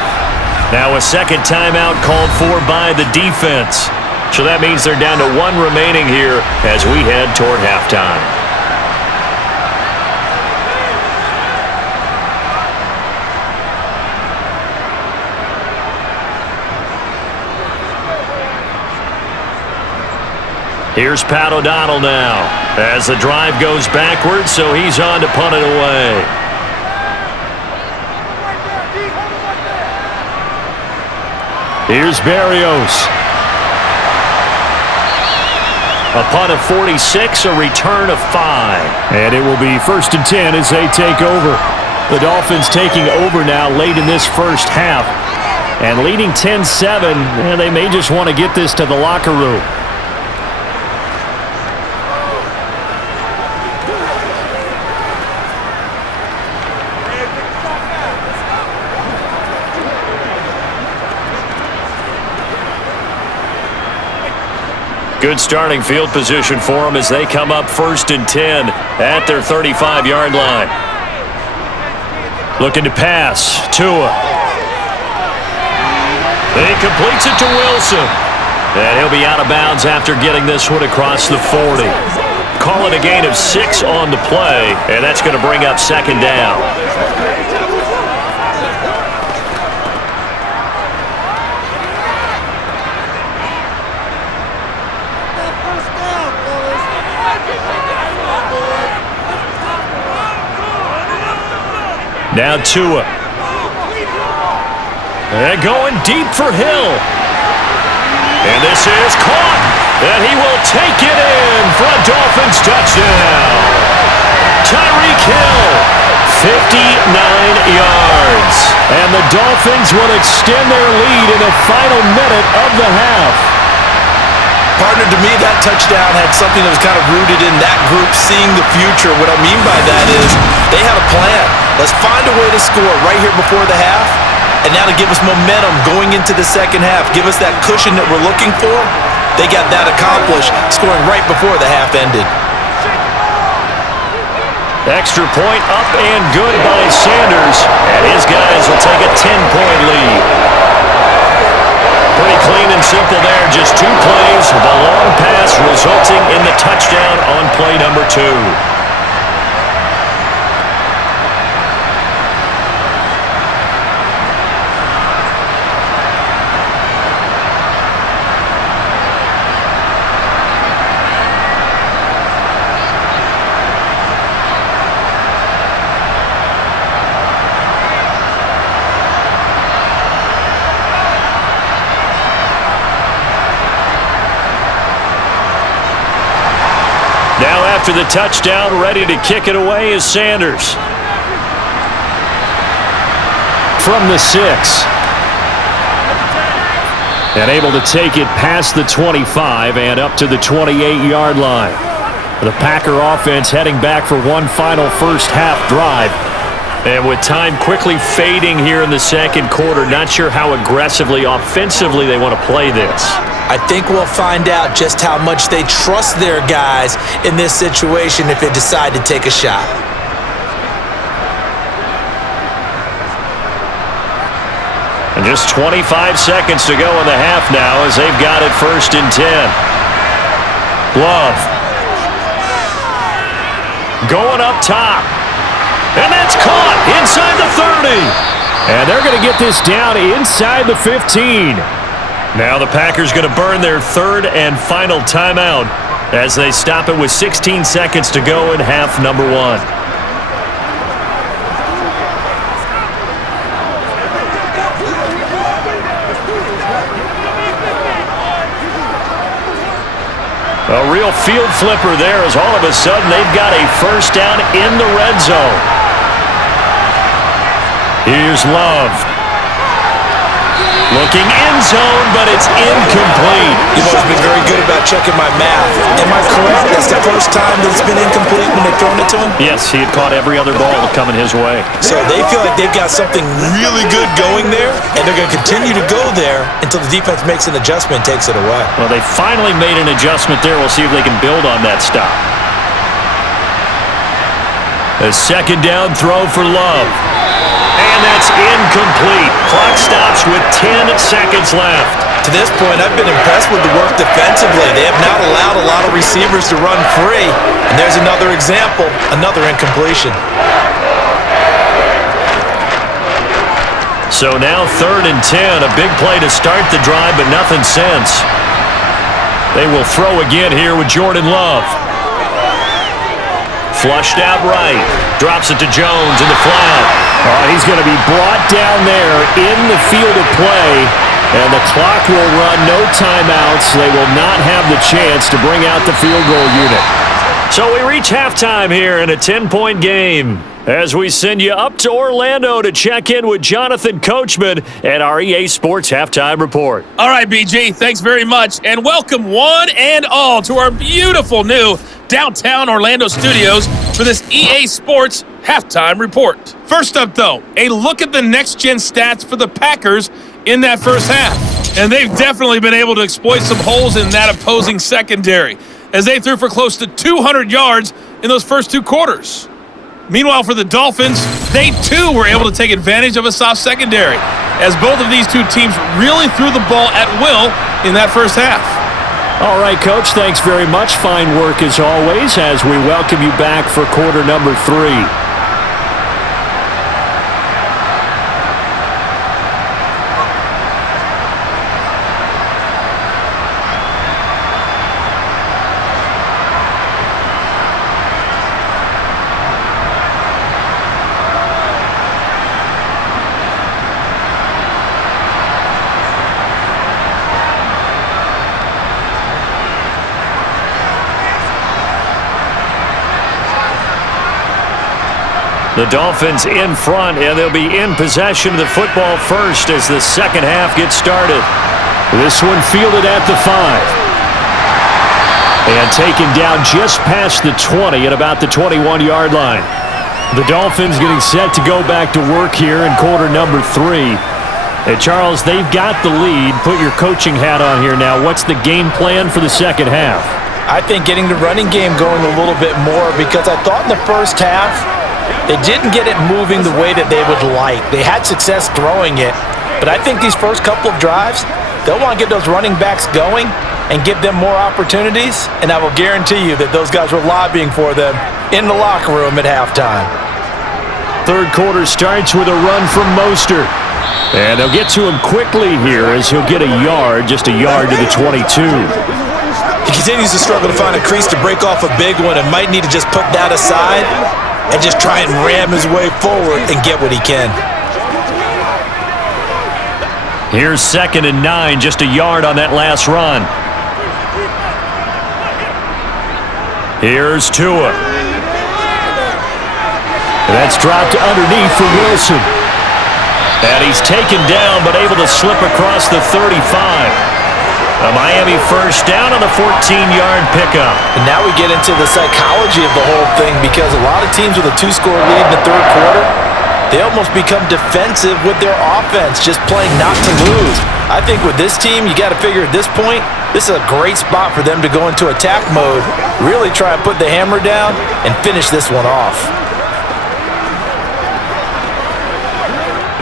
Now a second timeout called for by the defense. So that means they're down to 1 remaining here as we head toward halftime. Here's Pat O'Donnell now as the drive goes backwards, so he's on to punt it away. Here's Berrios. A punt of 46, a return of 5. And it will be 1st and 10 as they take over. The Dolphins taking over now late in this first half. And leading 10-7, and they may just want to get this to the locker room. Good starting field position for them as they come up 1st and 10 at their 35-yard line. Looking to pass. Tua. He completes it to Wilson. And he'll be out of bounds after getting this one across the 40. Call it a gain of 6 on the play, and that's going to bring up second down. Now Tua. And going deep for Hill. And this is caught. And he will take it in for a Dolphins touchdown. Tyreek Hill, 59 yards. And the Dolphins will extend their lead in the final minute of the half. Partner, to me, that touchdown had something that was kind of rooted in that group seeing the future. What I mean by that is they had a plan. Let's find a way to score right here before the half, and now to give us momentum going into the second half, give us that cushion that we're looking for. They got that accomplished, scoring right before the half ended. Extra point up and good by Sanders, and his guys will take a 10-point lead. Pretty clean and simple there, just 2 plays. The long pass resulting in the touchdown on play number 2. Now after the touchdown, ready to kick it away is Sanders. From the 6. And able to take it past the 25 and up to the 28-yard line. The Packer offense heading back for one final first half drive. And with time quickly fading here in the second quarter, not sure how aggressively, offensively they want to play this. I think we'll find out just how much they trust their guys in this situation if they decide to take a shot. And just 25 seconds to go in the half now as they've got it 1st and 10. Love. Going up top. And that's caught inside the 30. And they're going to get this down inside the 15. Now the Packers going to burn their 3rd and final timeout as they stop it with 16 seconds to go in half number 1. A real field flipper there as all of a sudden they've got a first down in the red zone. Here's Love. Looking end zone, but it's incomplete. You've always been very good about checking my math. Am I correct? That's the first time that it's been incomplete when they've thrown it to him? Yes, he had caught every other ball coming his way. So they feel like they've got something really good going there, and they're going to continue to go there until the defense makes an adjustment and takes it away. Well, they finally made an adjustment there. We'll see if they can build on that stop. A second down throw for Love. And that's incomplete. Clock stops with 10 seconds left. To this point, I've been impressed with the work defensively. They have not allowed a lot of receivers to run free. And there's another example, another incompletion. So now 3rd and 10. A big play to start the drive, but nothing since. They will throw again here with Jordan Love. Flushed out right. Drops it to Jones in the flat. He's going to be brought down there in the field of play, and the clock will run, no timeouts. They will not have the chance to bring out the field goal unit. So we reach halftime here in a 10-point game as we send you up to Orlando to check in with Jonathan Coachman at our EA Sports Halftime Report. All right, BG, thanks very much, and welcome one and all to our beautiful new downtown Orlando studios for this EA Sports Halftime Report. First up, though, a look at the next-gen stats for the Packers in that first half. And they've definitely been able to exploit some holes in that opposing secondary as they threw for close to 200 yards in those first 2 quarters. Meanwhile, for the Dolphins, they too were able to take advantage of a soft secondary, as both of these two teams really threw the ball at will in that first half. All right, Coach, thanks very much. Fine work as always as we welcome you back for quarter number 3. The Dolphins in front, and they'll be in possession of the football first as the second half gets started. This one fielded at the 5. And taken down just past the 20 at about the 21-yard line. The Dolphins getting set to go back to work here in quarter number 3. Hey, Charles, they've got the lead. Put your coaching hat on here now. What's the game plan for the second half? I think getting the running game going a little bit more, because I thought in the first half, they didn't get it moving the way that they would like. They had success throwing it, but I think these first couple of drives, they'll want to get those running backs going and give them more opportunities, and I will guarantee you that those guys were lobbying for them in the locker room at halftime. Third quarter starts with a run from Mostert. And they'll get to him quickly here as he'll get a yard, just a yard to the 22. He continues to struggle to find a crease to break off a big one and might need to just put that aside and just try and ram his way forward and get what he can. Here's 2nd and 9, just a yard on that last run. Here's Tua. That's dropped underneath for Wilson. And he's taken down but able to slip across the 35. A Miami first down on the 14-yard pickup. And now we get into the psychology of the whole thing, because a lot of teams with a 2-score lead in the third quarter, they almost become defensive with their offense, just playing not to lose. I think with this team, you got to figure at this point, this is a great spot for them to go into attack mode, really try and put the hammer down and finish this one off.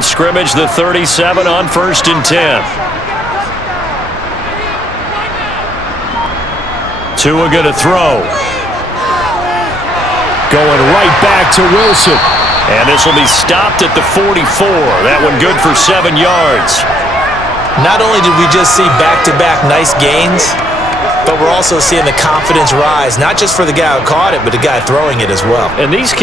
Scrimmage the 37 on 1st and 10. Tua going to throw. Going right back to Wilson. And this will be stopped at the 44. That one good for 7 yards. Not only did we just see back-to-back nice gains, but we're also seeing the confidence rise, not just for the guy who caught it, but the guy throwing it as well. And these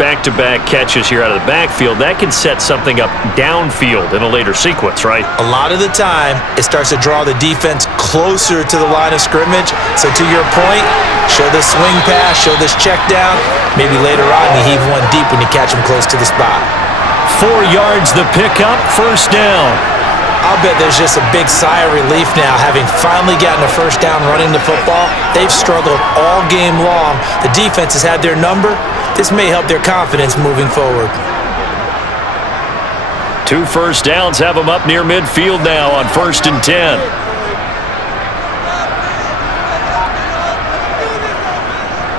back-to-back catches here out of the backfield, that can set something up downfield in a later sequence, right? A lot of the time, it starts to draw the defense closer to the line of scrimmage. So to your point, show this swing pass, show this check down. Maybe later on you heave one deep when you catch him close to the spot. 4 yards the pickup, first down. I'll bet there's just a big sigh of relief now, having finally gotten a first down running the football. They've struggled all game long. The defense has had their number. This may help their confidence moving forward. 2 first downs have them up near midfield now on 1st and 10.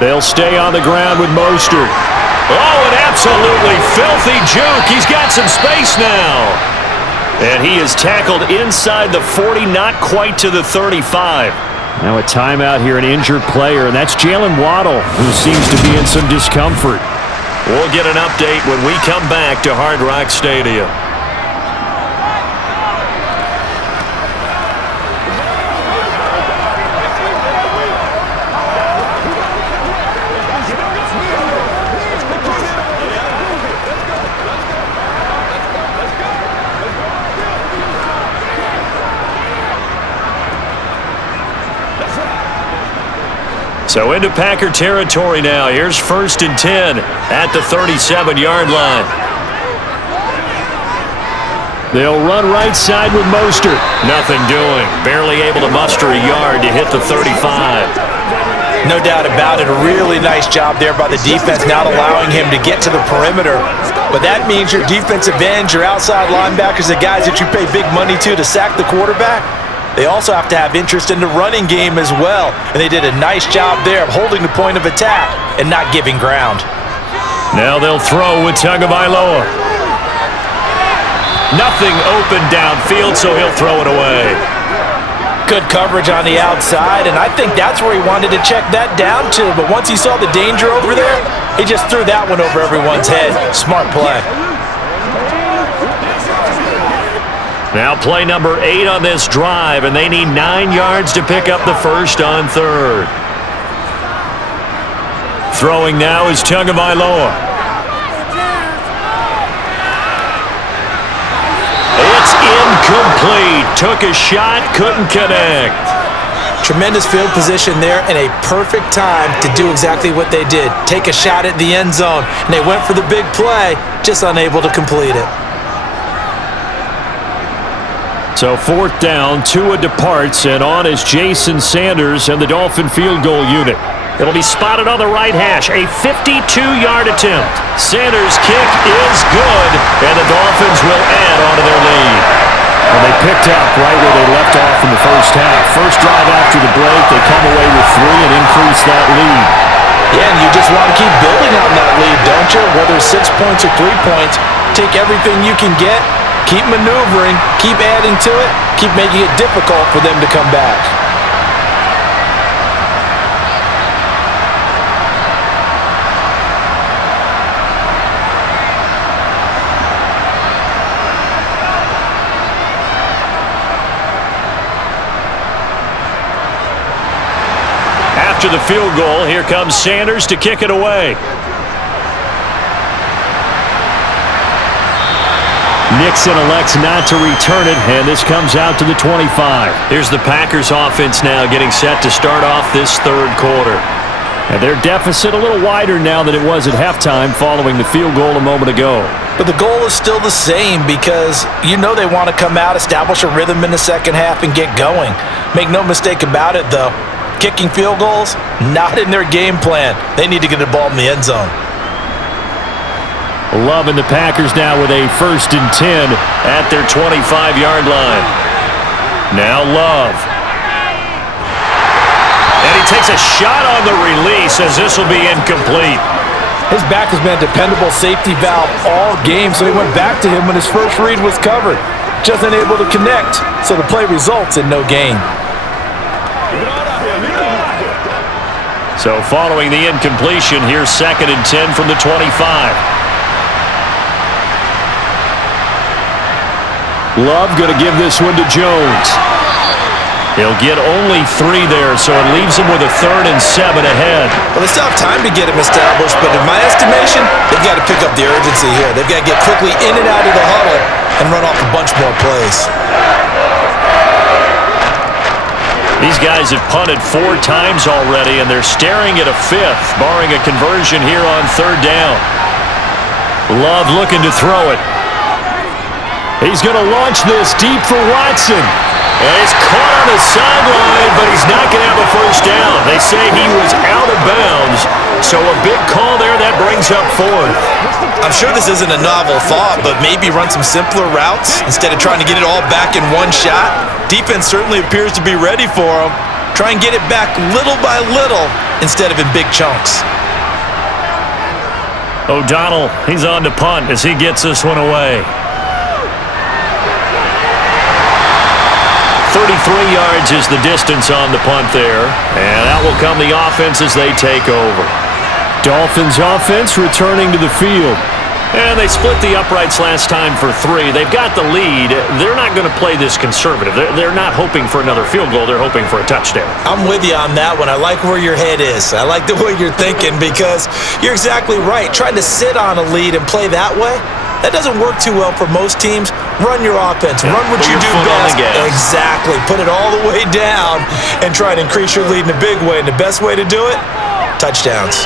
They'll stay on the ground with Mostert. Oh, an absolutely filthy juke. He's got some space now. And he is tackled inside the 40, not quite to the 35. Now a timeout here, an injured player, and that's Jalen Waddle, who seems to be in some discomfort. We'll get an update when we come back to Hard Rock Stadium. So into Packer territory now. Here's 1st and 10 at the 37-yard line. They'll run right side with Mostert. Nothing doing. Barely able to muster a yard to hit the 35. No doubt about it. A really nice job there by the defense, not allowing him to get to the perimeter. But that means your defensive ends, your outside linebackers, the guys that you pay big money to sack the quarterback, they also have to have interest in the running game as well. And they did a nice job there of holding the point of attack and not giving ground. Now they'll throw with Tagovailoa. Nothing open downfield, so he'll throw it away. Good coverage on the outside, and I think that's where he wanted to check that down to. But once he saw the danger over there, he just threw that one over everyone's head. Smart play. Now play number 8 on this drive, and they need 9 yards to pick up the first on third. Throwing now is Tagovailoa. It's incomplete. Took a shot, couldn't connect. Tremendous field position there and a perfect time to do exactly what they did. Take a shot at the end zone, and they went for the big play, just unable to complete it. So 4th down, Tua departs, and on is Jason Sanders and the Dolphin field goal unit. It'll be spotted on the right hash, a 52-yard attempt. Sanders' kick is good, and the Dolphins will add on to their lead. Well, they picked up right where they left off in the first half. First drive after the break, they come away with 3 and increase that lead. Yeah, and you just want to keep building on that lead, don't you? Whether it's 6 points or 3 points, take everything you can get, keep maneuvering, keep adding to it, keep making it difficult for them to come back. After the field goal, here comes Sanders to kick it away. Nixon elects not to return it, and this comes out to the 25. Here's the Packers offense now getting set to start off this third quarter. And their deficit a little wider now than it was at halftime following the field goal a moment ago. But the goal is still the same because you know they want to come out, establish a rhythm in the second half, and get going. Make no mistake about it, though. Kicking field goals, not in their game plan. They need to get the ball in the end zone. Love and the Packers now with a 1st and 10 at their 25-yard line. Now Love. And he takes a shot on the release as this will be incomplete. His back has been a dependable safety valve all game, so he went back to him when his first read was covered. Just unable to connect, so the play results in no gain. So following the incompletion, here's 2nd and 10 from the 25. Love going to give this one to Jones. He'll get only 3 there, so it leaves him with a 3rd and 7 ahead. Well, they still have time to get him established, but in my estimation, they've got to pick up the urgency here. They've got to get quickly in and out of the huddle and run off a bunch more plays. These guys have punted 4 times already, and they're staring at a 5th, barring a conversion here on 3rd down. Love looking to throw it. He's going to launch this deep for Watson. And it's caught on the sideline, but he's not going to have a first down. They say he was out of bounds, so a big call there that brings up 4th. I'm sure this isn't a novel thought, but maybe run some simpler routes instead of trying to get it all back in one shot. Defense certainly appears to be ready for him. Try and get it back little by little instead of in big chunks. O'Donnell, he's on to punt as he gets this one away. 33 yards is the distance on the punt there, and out will come the offense as they take over. Dolphins offense returning to the field. And they split the uprights last time for 3. They've got the lead. They're not going to play this conservative. They're not hoping for another field goal. They're hoping for a touchdown. I'm with you on that one. I like where your head is. I like the way you're thinking because you're exactly right. Trying to sit on a lead and play that way, that doesn't work too well for most teams. Run your offense. Run what you do best. Exactly. Put it all the way down and try and increase your lead in a big way. And the best way to do it, touchdowns.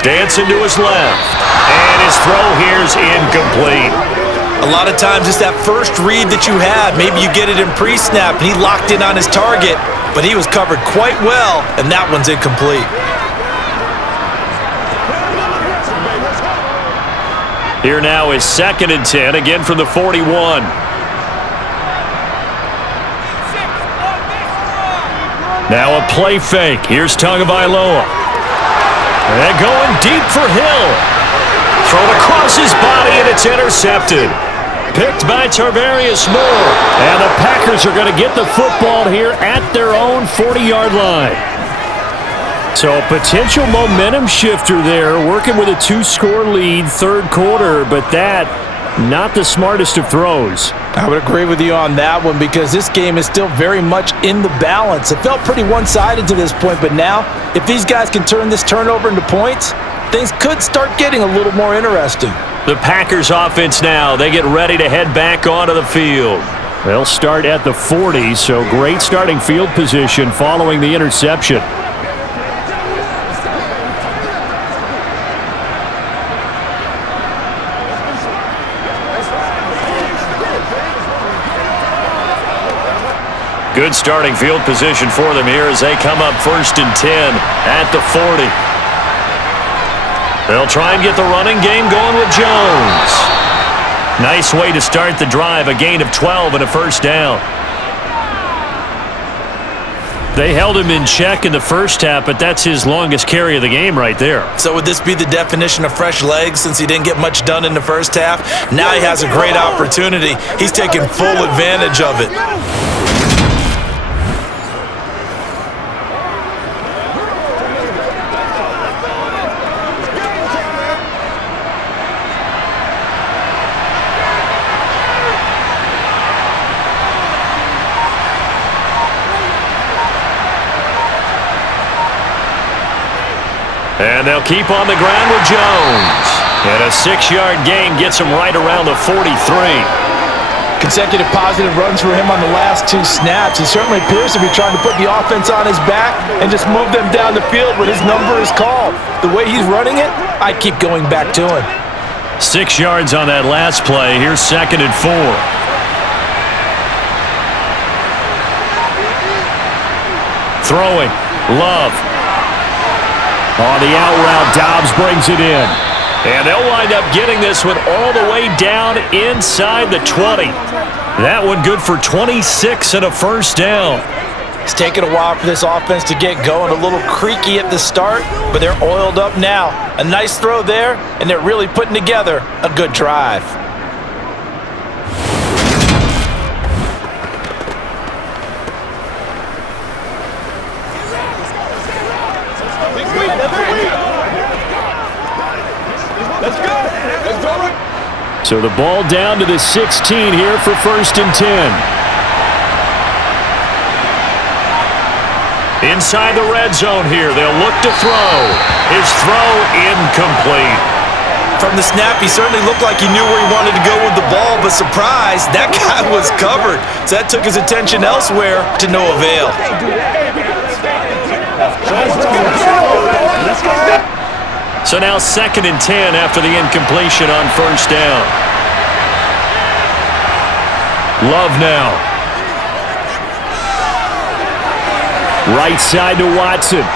Dancing to his left. And his throw here's incomplete. A lot of times it's that first read that you have. Maybe you get it in pre-snap and he locked in on his target, but he was covered quite well, and that one's incomplete. Here now is 2nd and 10, again from the 41. Now a play fake. Here's Tagovailoa. And going deep for Hill. Thrown across his body, and it's intercepted. Picked by Tarvarius Moore. And the Packers are going to get the football here at their own 40-yard line. So a potential momentum shifter there, working with a 2-score lead, third quarter, but that, not the smartest of throws. I would agree with you on that one because this game is still very much in the balance. It felt pretty one-sided to this point, but now, if these guys can turn this turnover into points, things could start getting a little more interesting. The Packers offense now, they get ready to head back onto the field. They'll start at the 40, so great starting field position following the interception. Good starting field position for them here as they come up 1st and 10 at the 40. They'll try and get the running game going with Jones. Nice way to start the drive, a gain of 12 and a first down. They held him in check in the first half, but that's his longest carry of the game right there. So would this be the definition of fresh legs since he didn't get much done in the first half? Now he has a great opportunity. He's taking full advantage of it. And they'll keep on the ground with Jones. And a 6-yard gain gets him right around the 43. Consecutive positive runs for him on the last 2 snaps. He certainly appears to be trying to put the offense on his back and just move them down the field when his number is called. The way he's running it, I'd keep going back to him. 6 yards on that last play. Here's 2nd and 4. Throwing. Love. On the out route, Dobbs brings it in. And they'll wind up getting this one all the way down inside the 20. That one good for 26 and a first down. It's taken a while for this offense to get going. A little creaky at the start, but they're oiled up now. A nice throw there, and they're really putting together a good drive. So the ball down to the 16 here for 1st and 10. Inside the red zone here, they'll look to throw. His throw incomplete. From the snap, he certainly looked like he knew where he wanted to go with the ball, but surprise, that guy was covered. So that took his attention elsewhere to no avail. So now 2nd and 10 after the incompletion on first down. Love now. Right side to Watson.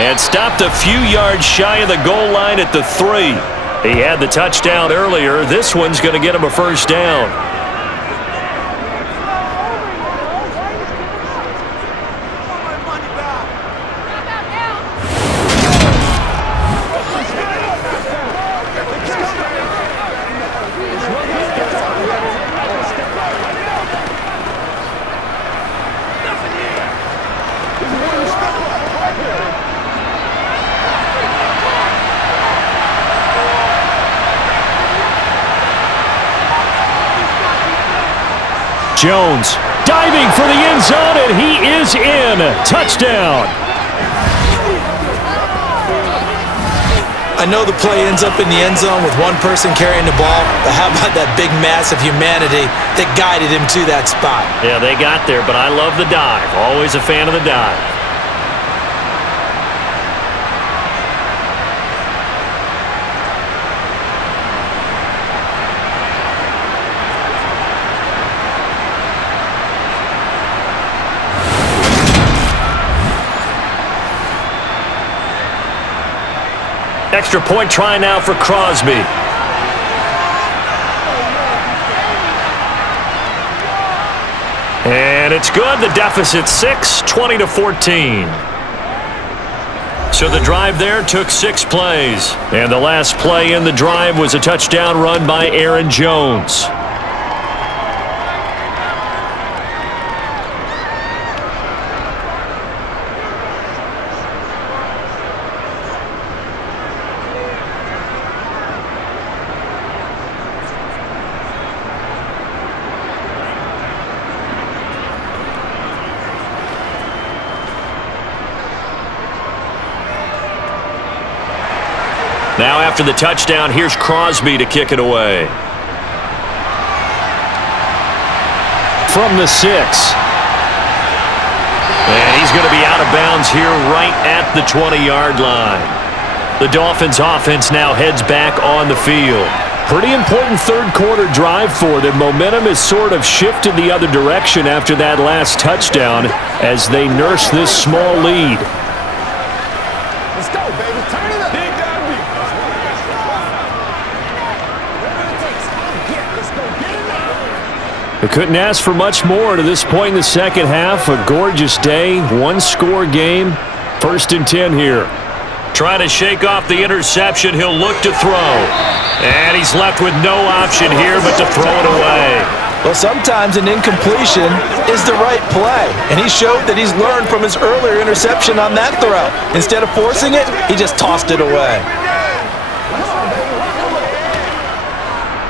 And stopped a few yards shy of the goal line at the 3. He had the touchdown earlier. This one's going to get him a first down. Jones diving for the end zone, and he is in. Touchdown. I know the play ends up in the end zone with one person carrying the ball, but how about that big mass of humanity that guided him to that spot? Yeah, they got there, but I love the dive. Always a fan of the dive. Extra point try now for Crosby. And it's good. The deficit 6, 20-14. So the drive there took 6 plays. And the last play in the drive was a touchdown run by Aaron Jones. Now after the touchdown, here's Crosby to kick it away. From the 6. And he's going to be out of bounds here right at the 20-yard line. The Dolphins offense now heads back on the field. Pretty important third-quarter drive for them. Momentum has sort of shifted the other direction after that last touchdown as they nurse this small lead. Let's go, baby. Turn it up. They couldn't ask for much more to this point in the second half. A gorgeous day, one-score game. 1st and 10 here. Trying to shake off the interception. He'll look to throw. And he's left with no option here but to throw it away. Well, sometimes an incompletion is the right play, and he showed that he's learned from his earlier interception on that throw. Instead of forcing it, he just tossed it away.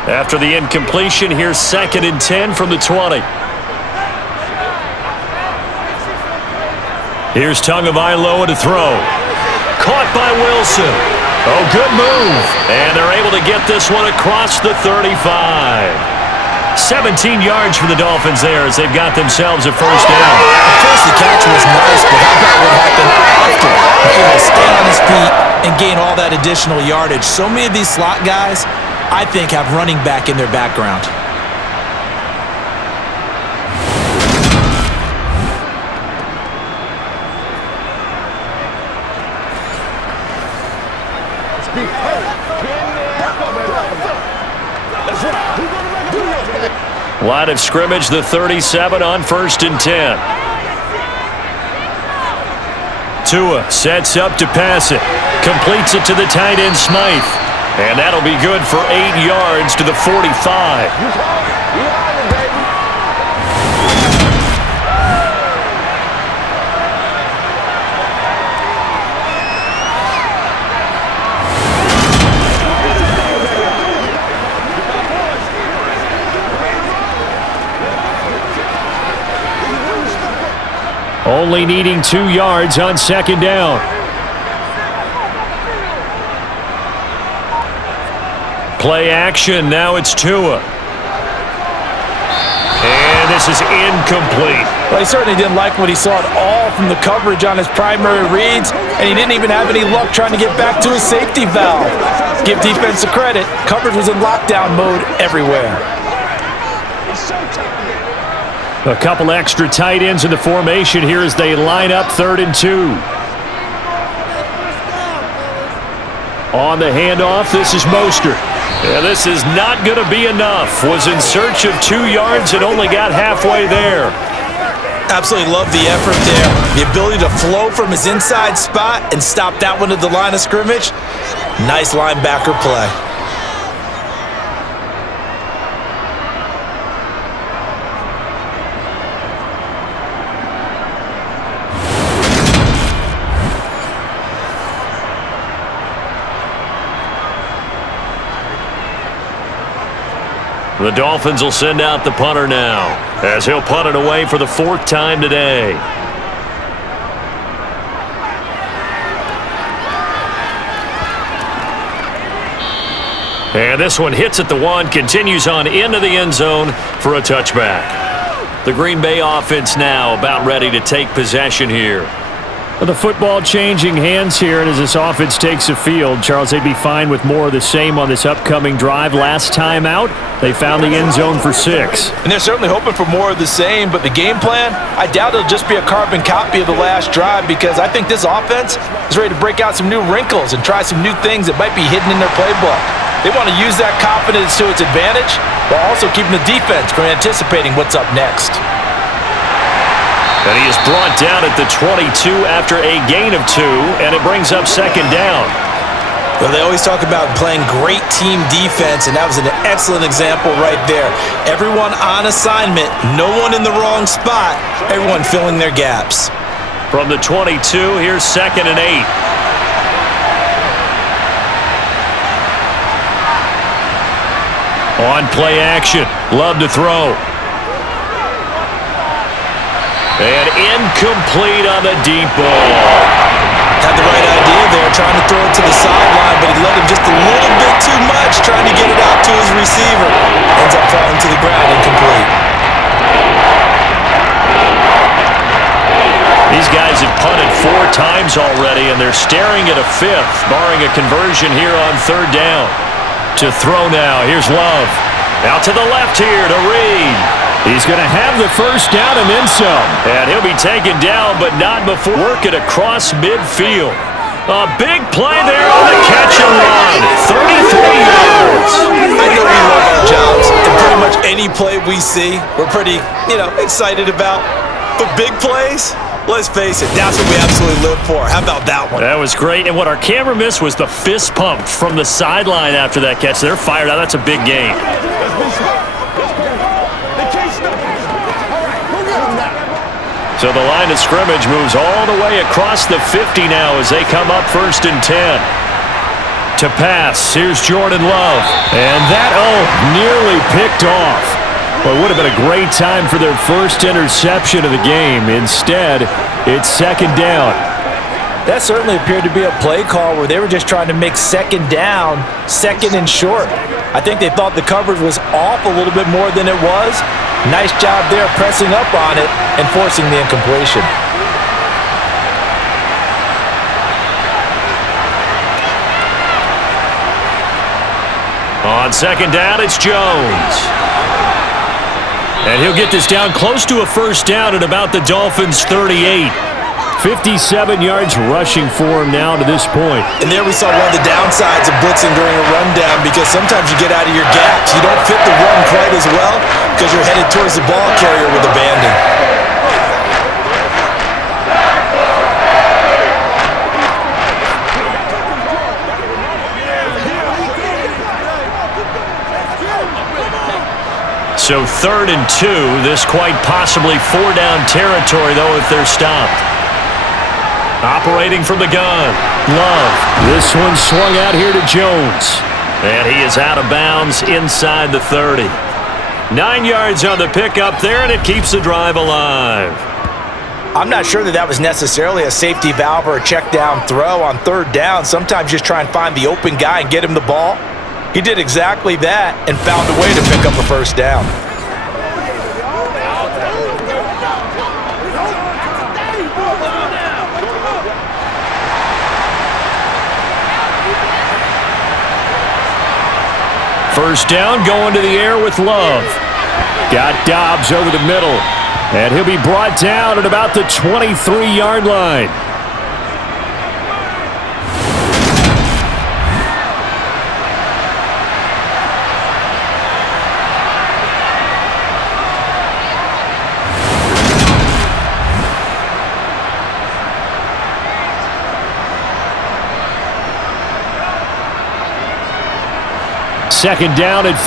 After the incompletion, here's 2nd and 10 from the 20. Here's Tagovailoa to throw. Caught by Wilson. Oh, good move. And they're able to get this one across the 35. 17 yards for the Dolphins there as they've got themselves a first down. Of course, the catch was nice, but how about what happened after? He able to stay on his feet and gain all that additional yardage. So many of these slot guys, I think, have running back in their background. Line of scrimmage, the 37 on 1st and 10. Tua sets up to pass it. Completes it to the tight end, Smythe. And that'll be good for 8 yards to the 45. Only needing 2 yards on 2nd down. Play action, now it's Tua. And this is incomplete. Well, he certainly didn't like what he saw at all from the coverage on his primary reads, and he didn't even have any luck trying to get back to his safety valve. Give defense a credit. Coverage was in lockdown mode everywhere. A couple extra tight ends in the formation here as they line up 3rd and 2. On the handoff, this is Mostert. Yeah, this is not going to be enough. Was in search of 2 yards and only got halfway there. Absolutely love the effort there. The ability to flow from his inside spot and stop that one at the line of scrimmage. Nice linebacker play. The Dolphins will send out the punter now as he'll punt it away for the 4th time today. And this one hits at the 1, continues on into the end zone for a touchback. The Green Bay offense now about ready to take possession here. The football changing hands here, and as this offense takes the field, Charles, they'd be fine with more of the same on this upcoming drive. Last time out, they found the end zone for 6. And they're certainly hoping for more of the same, but the game plan, I doubt it'll just be a carbon copy of the last drive, because I think this offense is ready to break out some new wrinkles and try some new things that might be hidden in their playbook. They want to use that confidence to its advantage, while also keeping the defense from anticipating what's up next. And he is brought down at the 22 after a gain of 2, and it brings up second down. Well, they always talk about playing great team defense, and that was an excellent example right there. Everyone on assignment, no one in the wrong spot, everyone filling their gaps. From the 22, here's 2nd and 8. On play action, Love to throw. And incomplete on the deep ball. Had the right idea there, trying to throw it to the sideline, but he let him just a little bit too much, trying to get it out to his receiver. Ends up falling to the ground, incomplete. These guys have punted 4 times already, and they're staring at a 5th, barring a conversion here on 3rd down. To throw now, here's Love. Out to the left here to Reed. He's going to have the first down and then some. And he'll be taken down, but not before working across midfield. A big play there on the catch and run. 33 yards. I know we love our jobs, and pretty much any play we see, we're pretty, excited about. But big plays, let's face it, that's what we absolutely live for. How about that one? That was great. And what our camera missed was the fist pump from the sideline after that catch. They're fired out. That's a big game. So the line of scrimmage moves all the way across the 50 now as they come up 1st and 10. To pass, here's Jordan Love. And that, nearly picked off. Well, it would have been a great time for their first interception of the game. Instead, it's 2nd down. That certainly appeared to be a play call where they were just trying to make 2nd down, 2nd and short. I think they thought the coverage was off a little bit more than it was. Nice job there pressing up on it and forcing the incompletion. On 2nd down, it's Jones. And he'll get this down close to a first down at about the Dolphins' 38. 57 yards rushing for him now to this point. And there we saw one of the downsides of blitzing during a rundown, because sometimes you get out of your gaps. You don't fit the run quite as well because you're headed towards the ball carrier with abandon. So 3rd and 2, this quite possibly 4-down territory, though, if they're stopped. Operating from the gun, Love. This one swung out here to Jones. And he is out of bounds inside the 30. 9 yards on the pickup there, and it keeps the drive alive. I'm not sure that was necessarily a safety valve or a check down throw on 3rd down. Sometimes just try and find the open guy and get him the ball. He did exactly that and found a way to pick up a first down. First down, going to the air with Love. Got Dobbs over the middle. And he'll be brought down at about the 23-yard line. Second down at 5.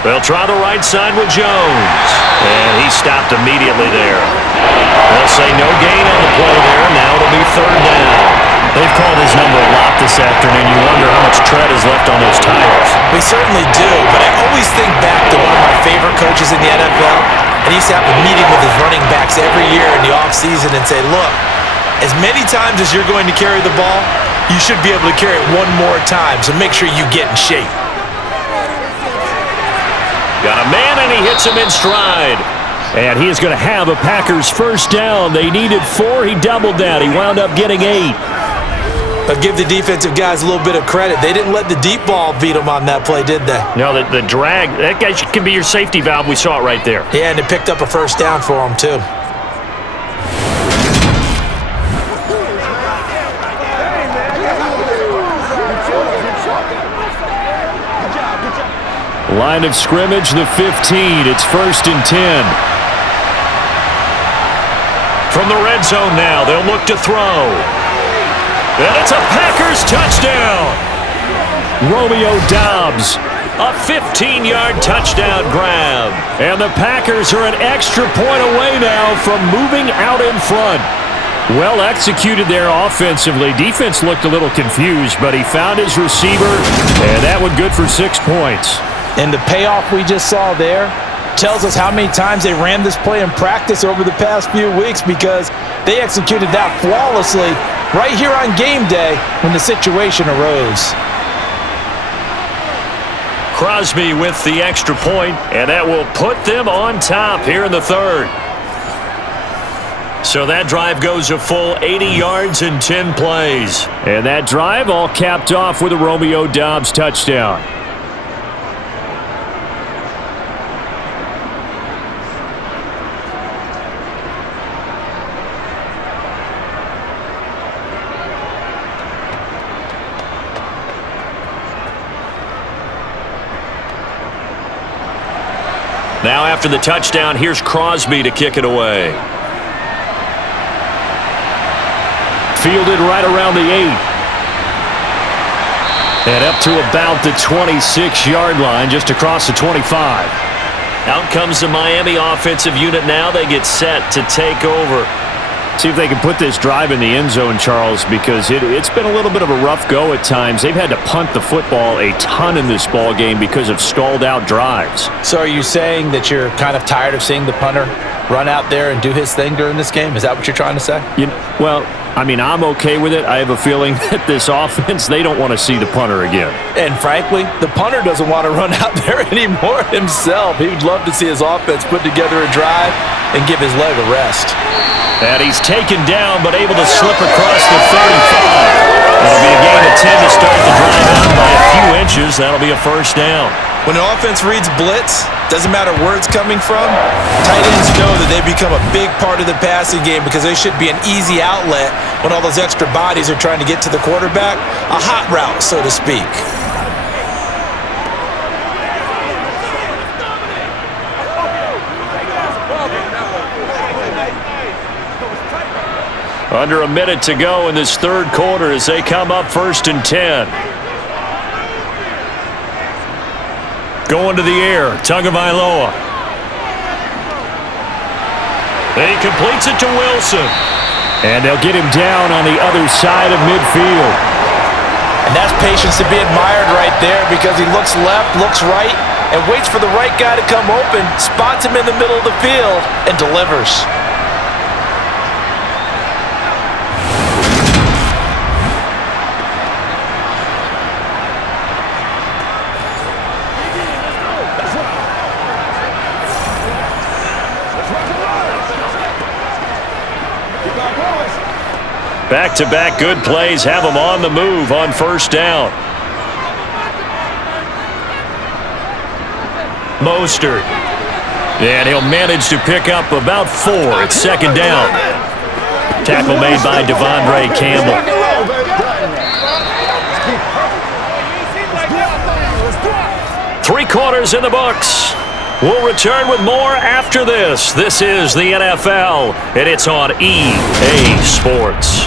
They'll try the right side with Jones. And he stopped immediately there. They'll say no gain on the play there. Now it'll be 3rd down. They've called his number a lot this afternoon. You wonder how much tread is left on those tires. We certainly do, but I always think back to one of my favorite coaches in the NFL. And he used to have a meeting with his running backs every year in the offseason and say, look, as many times as you're going to carry the ball, you should be able to carry it one more time, so make sure you get in shape. Got a man, and he hits him in stride. And he is going to have a Packers first down. They needed 4. He doubled that. He wound up getting 8. But give the defensive guys a little bit of credit. They didn't let the deep ball beat them on that play, did they? No, the drag, that guy can be your safety valve. We saw it right there. Yeah, and it picked up a first down for them, too. Line of scrimmage, the 15. It's 1st and 10. From the red zone now, they'll look to throw. And it's a Packers touchdown. Romeo Doubs. A 15-yard touchdown grab. And the Packers are an extra point away now from moving out in front. Well executed there offensively. Defense looked a little confused, but he found his receiver, and that one good for 6 points. And the payoff we just saw there tells us how many times they ran this play in practice over the past few weeks, because they executed that flawlessly right here on game day when the situation arose. Crosby with the extra point, and that will put them on top here in the third. So that drive goes a full 80 yards in 10 plays. And that drive all capped off with a Romeo Doubs touchdown. Now after the touchdown, here's Crosby to kick it away. Fielded right around the 8. And up to about the 26-yard line, just across the 25. Out comes the Miami offensive unit now. They get set to take over. See if they can put this drive in the end zone, Charles, because it's been a little bit of a rough go at times. They've had to punt the football a ton in this ball game because of stalled-out drives. So are you saying that you're kind of tired of seeing the punter run out there and do his thing during this game? Is that what you're trying to say? Well, I mean, I'm okay with it. I have a feeling that this offense, they don't want to see the punter again. And frankly, the punter doesn't want to run out there anymore himself. He would love to see his offense put together a drive and give his leg a rest. And he's taken down, but able to slip across the 35. It'll be a gain of 10 to start the drive out by a few inches. That'll be a first down. When an offense reads blitz, doesn't matter where it's coming from, tight ends know that they become a big part of the passing game because they should be an easy outlet when all those extra bodies are trying to get to the quarterback. A hot route, so to speak. Under a minute to go in this third quarter as they come up 1st and 10. Going to the air, Tagovailoa. And he completes it to Wilson. And they'll get him down on the other side of midfield. And that's patience to be admired right there, because he looks left, looks right, and waits for the right guy to come open, spots him in the middle of the field, and delivers. Back-to-back good plays have them on the move on first down. Mostert. And he'll manage to pick up about 4 at second down. Tackle made by Devondre Campbell. 3 quarters in the books. We'll return with more after this. This is the NFL, and it's on EA Sports.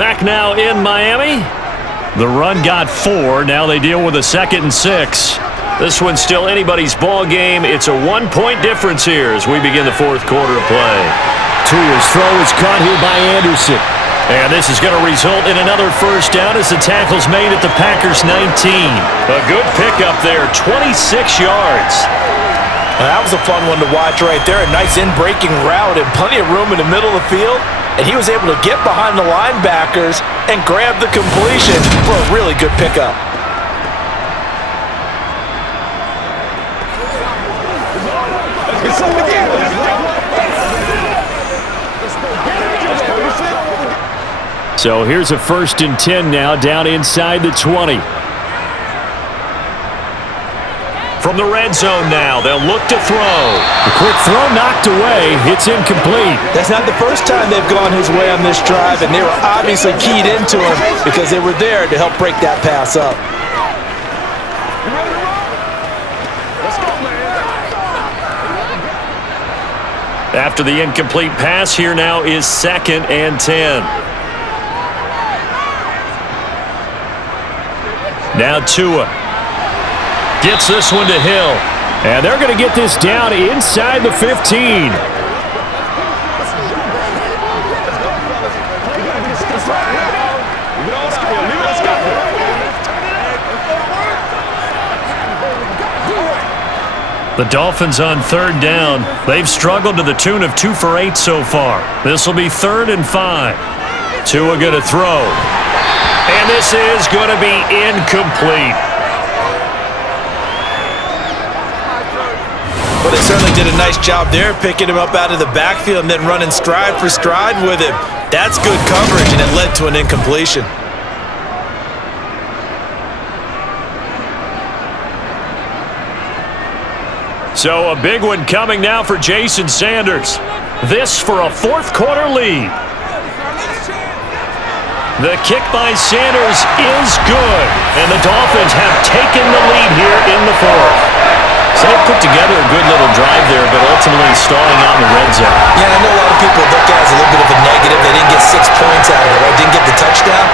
Back now in Miami. The run got 4. Now they deal with a 2nd and 6. This one's still anybody's ball game. It's a 1-point difference here as we begin the fourth quarter of play. Tua's throw is caught here by Anderson. And this is going to result in another first down as the tackle's made at the Packers' 19. A good pickup there, 26 yards. And that was a fun one to watch right there. A nice in-breaking route and plenty of room in the middle of the field. And he was able to get behind the linebackers and grab the completion for a really good pickup. So here's a 1st and 10 now down inside the 20. From the red zone now, they'll look to throw. The quick throw knocked away. It's incomplete. That's not the first time they've gone his way on this drive, and they were obviously keyed into him because they were there to help break that pass up. After the incomplete pass, here now is 2nd and 10. Now Tua gets this one to Hill. And they're going to get this down inside the 15. The Dolphins on 3rd down. They've struggled to the tune of 2 for 8 so far. This will be 3rd and 5. Tua going to throw. And this is going to be incomplete. Well, they certainly did a nice job there, picking him up out of the backfield and then running stride for stride with him. That's good coverage, and it led to an incompletion. So a big one coming now for Jason Sanders. This for a 4th quarter lead. The kick by Sanders is good, and the Dolphins have taken the lead here in the 4th. So they put together a good little drive there, but ultimately stalling out in the red zone. Yeah, I know a lot of people look at it as a little bit of a negative. They didn't get 6 points out of it, right? Didn't get the touchdown.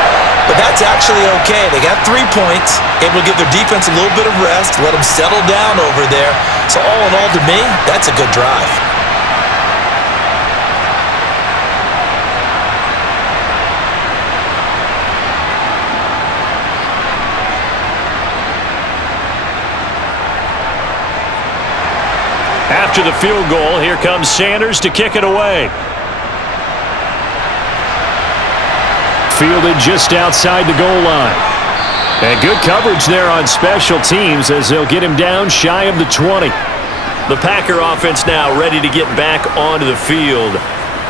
But that's actually okay. They got 3 points, able to give their defense a little bit of rest, let them settle down over there. So all in all, to me, that's a good drive. After the field goal, here comes Sanders to kick it away. Fielded just outside the goal line. And good coverage there on special teams as they'll get him down shy of the 20. The Packer offense now ready to get back onto the field.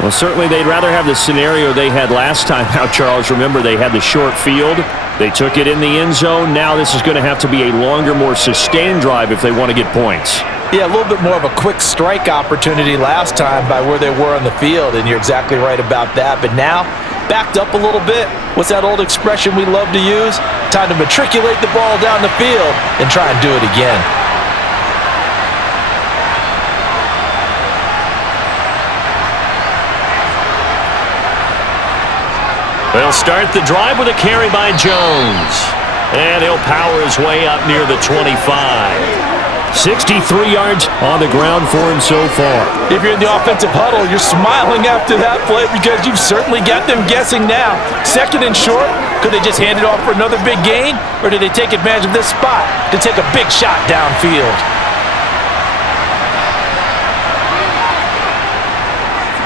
Well, certainly they'd rather have the scenario they had last time out, Charles. Remember, they had the short field. They took it in the end zone. Now this is going to have to be a longer, more sustained drive if they want to get points. Yeah, a little bit more of a quick strike opportunity last time by where they were on the field, and you're exactly right about that. But now, backed up a little bit. What's that old expression we love to use? Time to matriculate the ball down the field and try and do it again. They'll start the drive with a carry by Jones. And he'll power his way up near the 25. 63 yards on the ground for him so far. If you're in the offensive huddle, you're smiling after that play because you've certainly got them guessing now. 2nd and short, could they just hand it off for another big gain? Or do they take advantage of this spot to take a big shot downfield?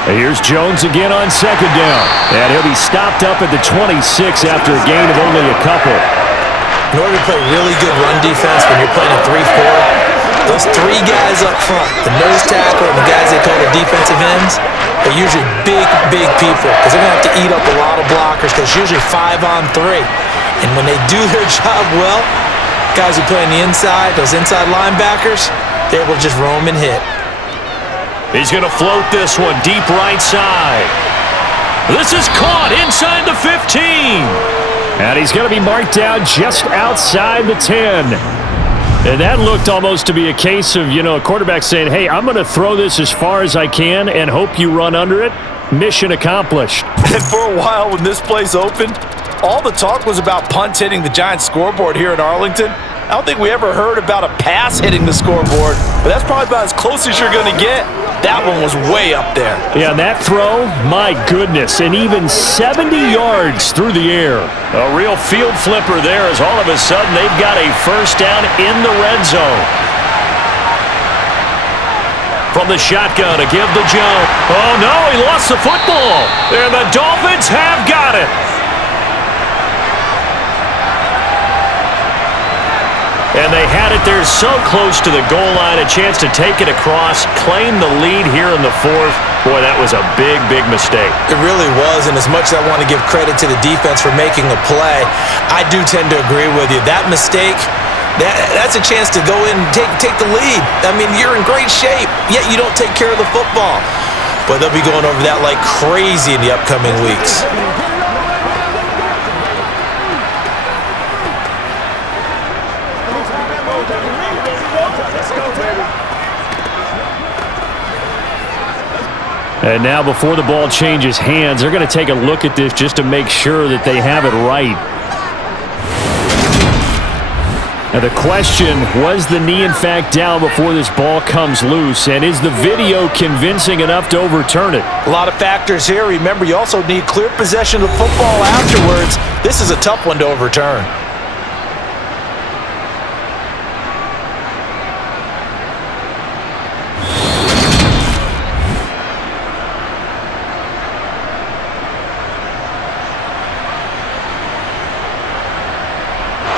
Here's Jones again on 2nd down. And he'll be stopped up at the 26 after a gain of only a couple. In order to play really good run defense when you're playing a 3-4, those 3 guys up front, the nose tackle and the guys they call the defensive ends, are usually big, big people because they're going to have to eat up a lot of blockers because it's usually 5 on 3. And when they do their job well, guys who play on the inside, those inside linebackers, they're able to just roam and hit. He's going to float this one deep right side. This is caught inside the 15. And he's going to be marked down just outside the 10. And that looked almost to be a case of, a quarterback saying, hey, I'm going to throw this as far as I can and hope you run under it. Mission accomplished. And for a while when this place opened, all the talk was about punts hitting the Giants scoreboard here in Arlington. I don't think we ever heard about a pass hitting the scoreboard, but that's probably about as close as you're going to get. That one was way up there. Yeah, that throw, my goodness, and even 70 yards through the air. A real field flipper there as all of a sudden they've got a first down in the red zone. From the shotgun to give to Jones. Oh, no, he lost the football. And the Dolphins have got it. And they had it there so close to the goal line, a chance to take it across, claim the lead here in the 4th. Boy, that was a big, big mistake. It really was, and as much as I want to give credit to the defense for making a play, I do tend to agree with you. That mistake, that's a chance to go in and take the lead. I mean, you're in great shape, yet you don't take care of the football. But they'll be going over that like crazy in the upcoming weeks. And now before the ball changes hands, they're going to take a look at this just to make sure that they have it right. Now the question, was the knee in fact down before this ball comes loose? And is the video convincing enough to overturn it? A lot of factors here. Remember, you also need clear possession of the football afterwards. This is a tough one to overturn.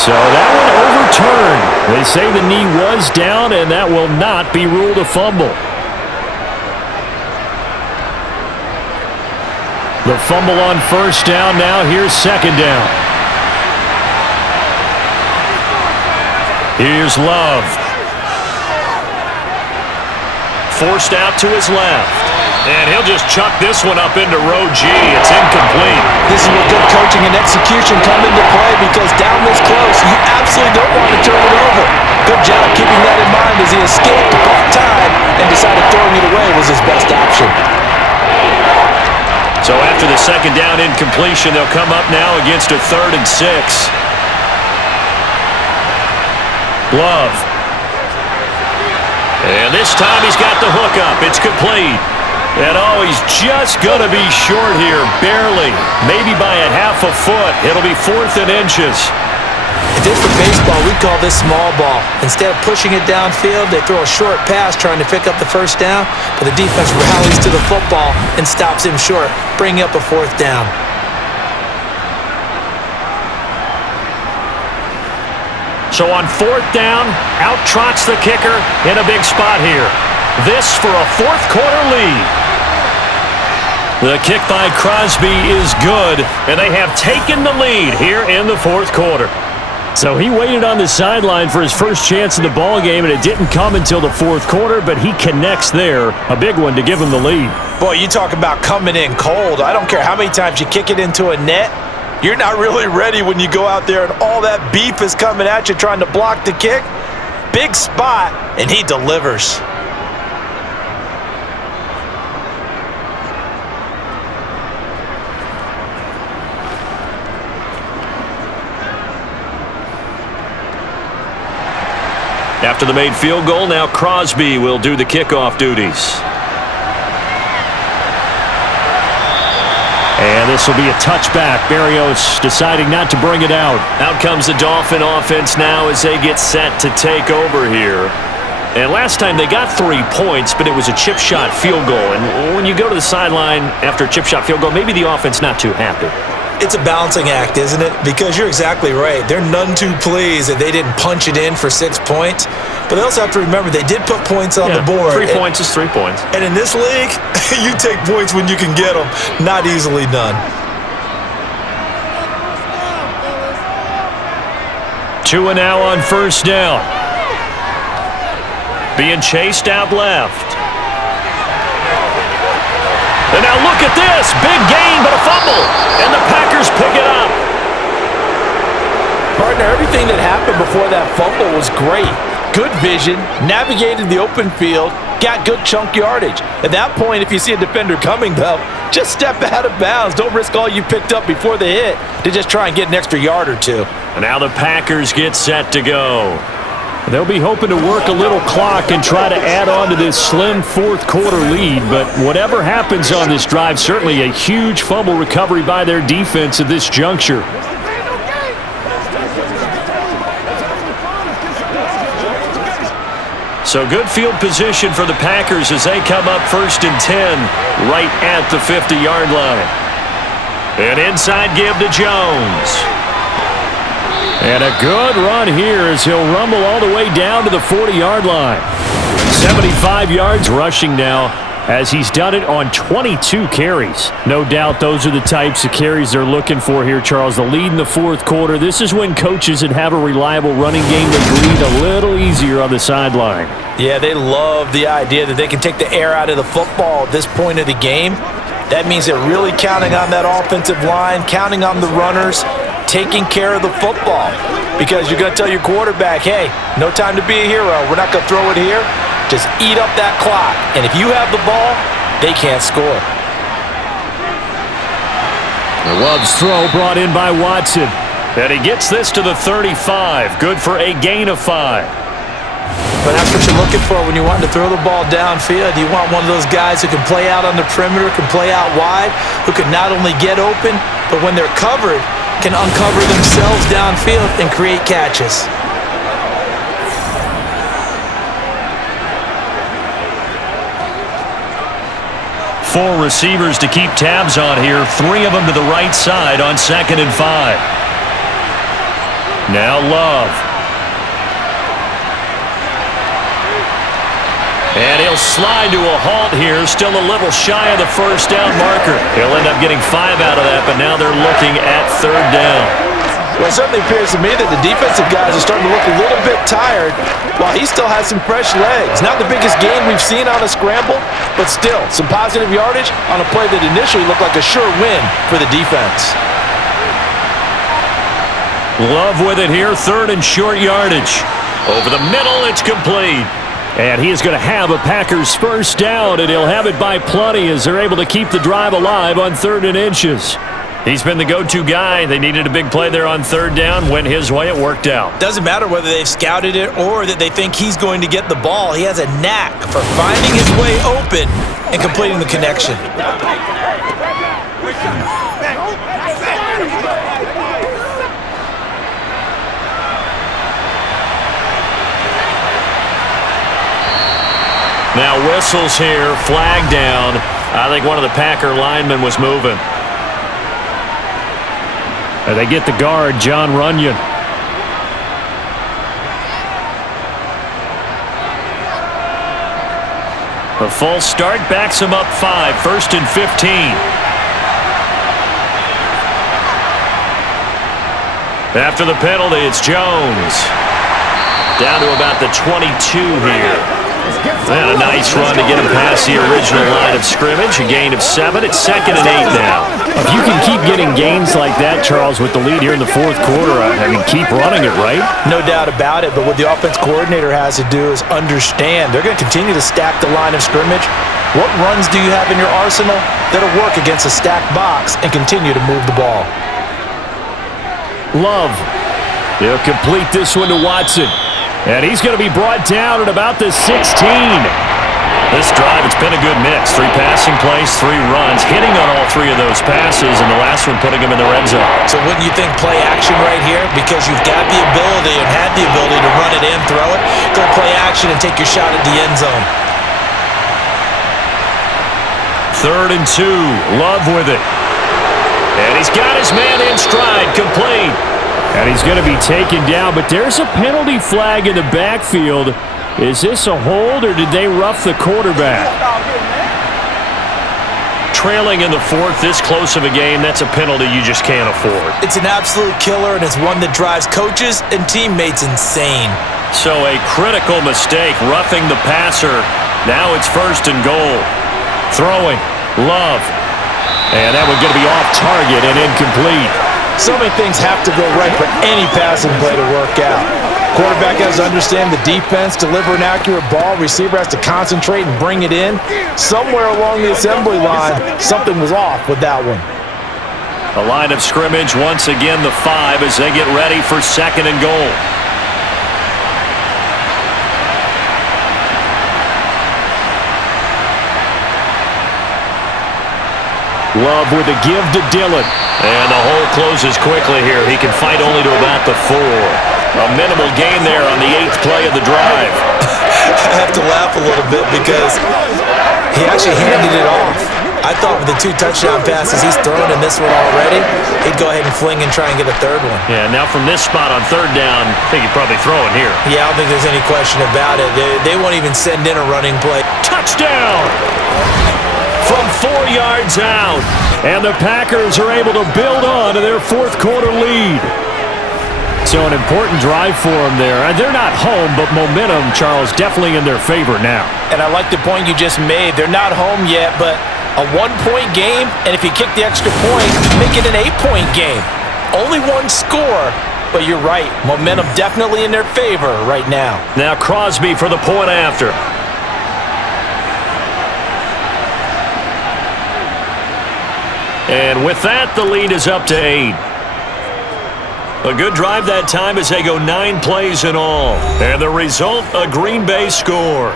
So that one overturned. They say the knee was down, and that will not be ruled a fumble. The fumble on first down. Now here's second down. Here's Love. Forced out to his left. And he'll just chuck this one up into row G. It's incomplete. This is where good coaching and execution come into play, because down this close, you absolutely don't want to turn it over. Good job keeping that in mind as he escaped, bought time, and decided throwing it away was his best option. So after the second down incompletion, they'll come up now against a 3rd and 6. Love. And this time he's got the hook up. It's complete. And he's just going to be short here, barely. Maybe by a half a foot. It'll be 4th and inches. If this were baseball, we'd call this small ball. Instead of pushing it downfield, they throw a short pass trying to pick up the first down, but the defense rallies to the football and stops him short, bringing up a 4th down. So on 4th down, out trots the kicker in a big spot here. This for a 4th quarter lead. The kick by Crosby is good, and they have taken the lead here in the 4th quarter. So he waited on the sideline for his first chance in the ball game, and it didn't come until the 4th quarter, but he connects there. A big one to give him the lead. Boy, you talk about coming in cold. I don't care how many times you kick it into a net. You're not really ready when you go out there and all that beef is coming at you trying to block the kick. Big spot, and he delivers. After the made field goal, now Crosby will do the kickoff duties. And this will be a touchback. Berrios deciding not to bring it out. Out comes the Dolphin offense now as they get set to take over here. And last time they got 3 points, but it was a chip shot field goal. And when you go to the sideline after a chip shot field goal, maybe the offense not too happy. It's a balancing act, isn't it? Because you're exactly right. They're none too pleased that they didn't punch it in for 6 points. But they also have to remember they did put points on the board. 3 points is 3 points. And in this league, you take points when you can get them. Not easily done. 2 and now on first down. Being chased out left. And now look at this. Big gain, but a fumble. And the Packers pick it up. Partner, everything that happened before that fumble was great. Good vision, navigated the open field, got good chunk yardage. At that point, if you see a defender coming, though, just step out of bounds. Don't risk all you picked up before the hit to just try and get an extra yard or two. And now the Packers get set to go. They'll be hoping to work a little clock and try to add on to this slim 4th quarter lead. But whatever happens on this drive, certainly a huge fumble recovery by their defense at this juncture. So good field position for the Packers as they come up 1st and 10 right at the 50-yard line. And inside give to Jones. And a good run here as he'll rumble all the way down to the 40-yard line. 75 yards rushing now as he's done it on 22 carries. No doubt those are the types of carries they're looking for here, Charles. The lead in the 4th quarter. This is when coaches that have a reliable running game they breathe a little easier on the sideline. Yeah, they love the idea that they can take the air out of the football at this point of the game. That means they're really counting on that offensive line, counting on the runners, taking care of the football. Because you're going to tell your quarterback, hey, no time to be a hero. We're not going to throw it here. Just eat up that clock. And if you have the ball, they can't score. The Love's throw brought in by Watson. And he gets this to the 35. Good for a gain of 5. But that's what you're looking for when you want to throw the ball downfield. You want one of those guys who can play out on the perimeter, can play out wide, who can not only get open, but when they're covered, can uncover themselves downfield and create catches. Four receivers to keep tabs on here. 3 of them to the right side on 2nd and 5. Now Love. And he'll slide to a halt here. Still a little shy of the first down marker. He'll end up getting 5 out of that, but now they're looking at 3rd down. Well, it certainly appears to me that the defensive guys are starting to look a little bit tired while he still has some fresh legs. Not the biggest gain we've seen on a scramble, but still some positive yardage on a play that initially looked like a sure win for the defense. Love with it here, 3rd and short yardage. Over the middle, it's complete. And he is going to have a Packers first down, and he'll have it by plenty as they're able to keep the drive alive on 3rd and inches. He's been the go-to guy. They needed a big play there on 3rd down. Went his way. It worked out. Doesn't matter whether they've scouted it or that they think he's going to get the ball. He has a knack for finding his way open and completing the connection. Now whistles here, flag down. I think one of the Packer linemen was moving. And they get the guard, John Runyon. A false start backs him up 5, 1st and 15. After the penalty, it's Jones. Down to about the 22 here. And a nice run to get him past the original line of scrimmage. A gain of 7. It's 2nd and 8 now. If you can keep getting gains like that, Charles, with the lead here in the 4th quarter, I mean, keep running it, right? No doubt about it, but what the offense coordinator has to do is understand they're going to continue to stack the line of scrimmage. What runs do you have in your arsenal that'll work against a stacked box and continue to move the ball? Love. They'll complete this one to Watson. And he's going to be brought down at about the 16. This drive, it's been a good mix. 3 passing plays, 3 runs, hitting on all 3 of those passes, and the last one putting him in the red zone. So wouldn't you think play action right here? Because you've got the ability and had the ability to run it in, throw it, go play action and take your shot at the end zone. 3rd and 2, Love with it. And he's got his man in stride, complete. And he's going to be taken down, but there's a penalty flag in the backfield. Is this a hold, or did they rough the quarterback? Trailing in the 4th, this close of a game, that's a penalty you just can't afford. It's an absolute killer, and it's one that drives coaches and teammates insane. So a critical mistake, roughing the passer. Now it's 1st and goal. Throwing, Love. And that one's going to be off target and incomplete. So many things have to go right for any passing play to work out. Quarterback has to understand the defense, deliver an accurate ball. Receiver has to concentrate and bring it in. Somewhere along the assembly line, something was off with that one. A line of scrimmage, once again the 5 as they get ready for 2nd and goal. Love with a give to Dillon. And the hole closes quickly here. He can fight only to about the 4. A minimal gain there on the 8th play of the drive. I have to laugh a little bit because he actually handed it off. I thought with the 2 touchdown passes he's thrown in this one already, he'd go ahead and fling and try and get a 3rd one. Yeah, now from this spot on 3rd down, I think he'd probably throw it here. Yeah, I don't think there's any question about it. They won't even send in a running play. Touchdown! From 4 yards out. And the Packers are able to build on to their 4th quarter lead. So an important drive for them there. They're not home, but momentum, Charles, definitely in their favor now. And I like the point you just made. They're not home yet, but a 1-point game, and if you kick the extra point, make it an 8-point game. Only 1 score, but you're right. Momentum definitely in their favor right now. Now Crosby for the point after. And with that, the lead is up to 8. A good drive that time as they go 9 plays in all. And the result, a Green Bay score.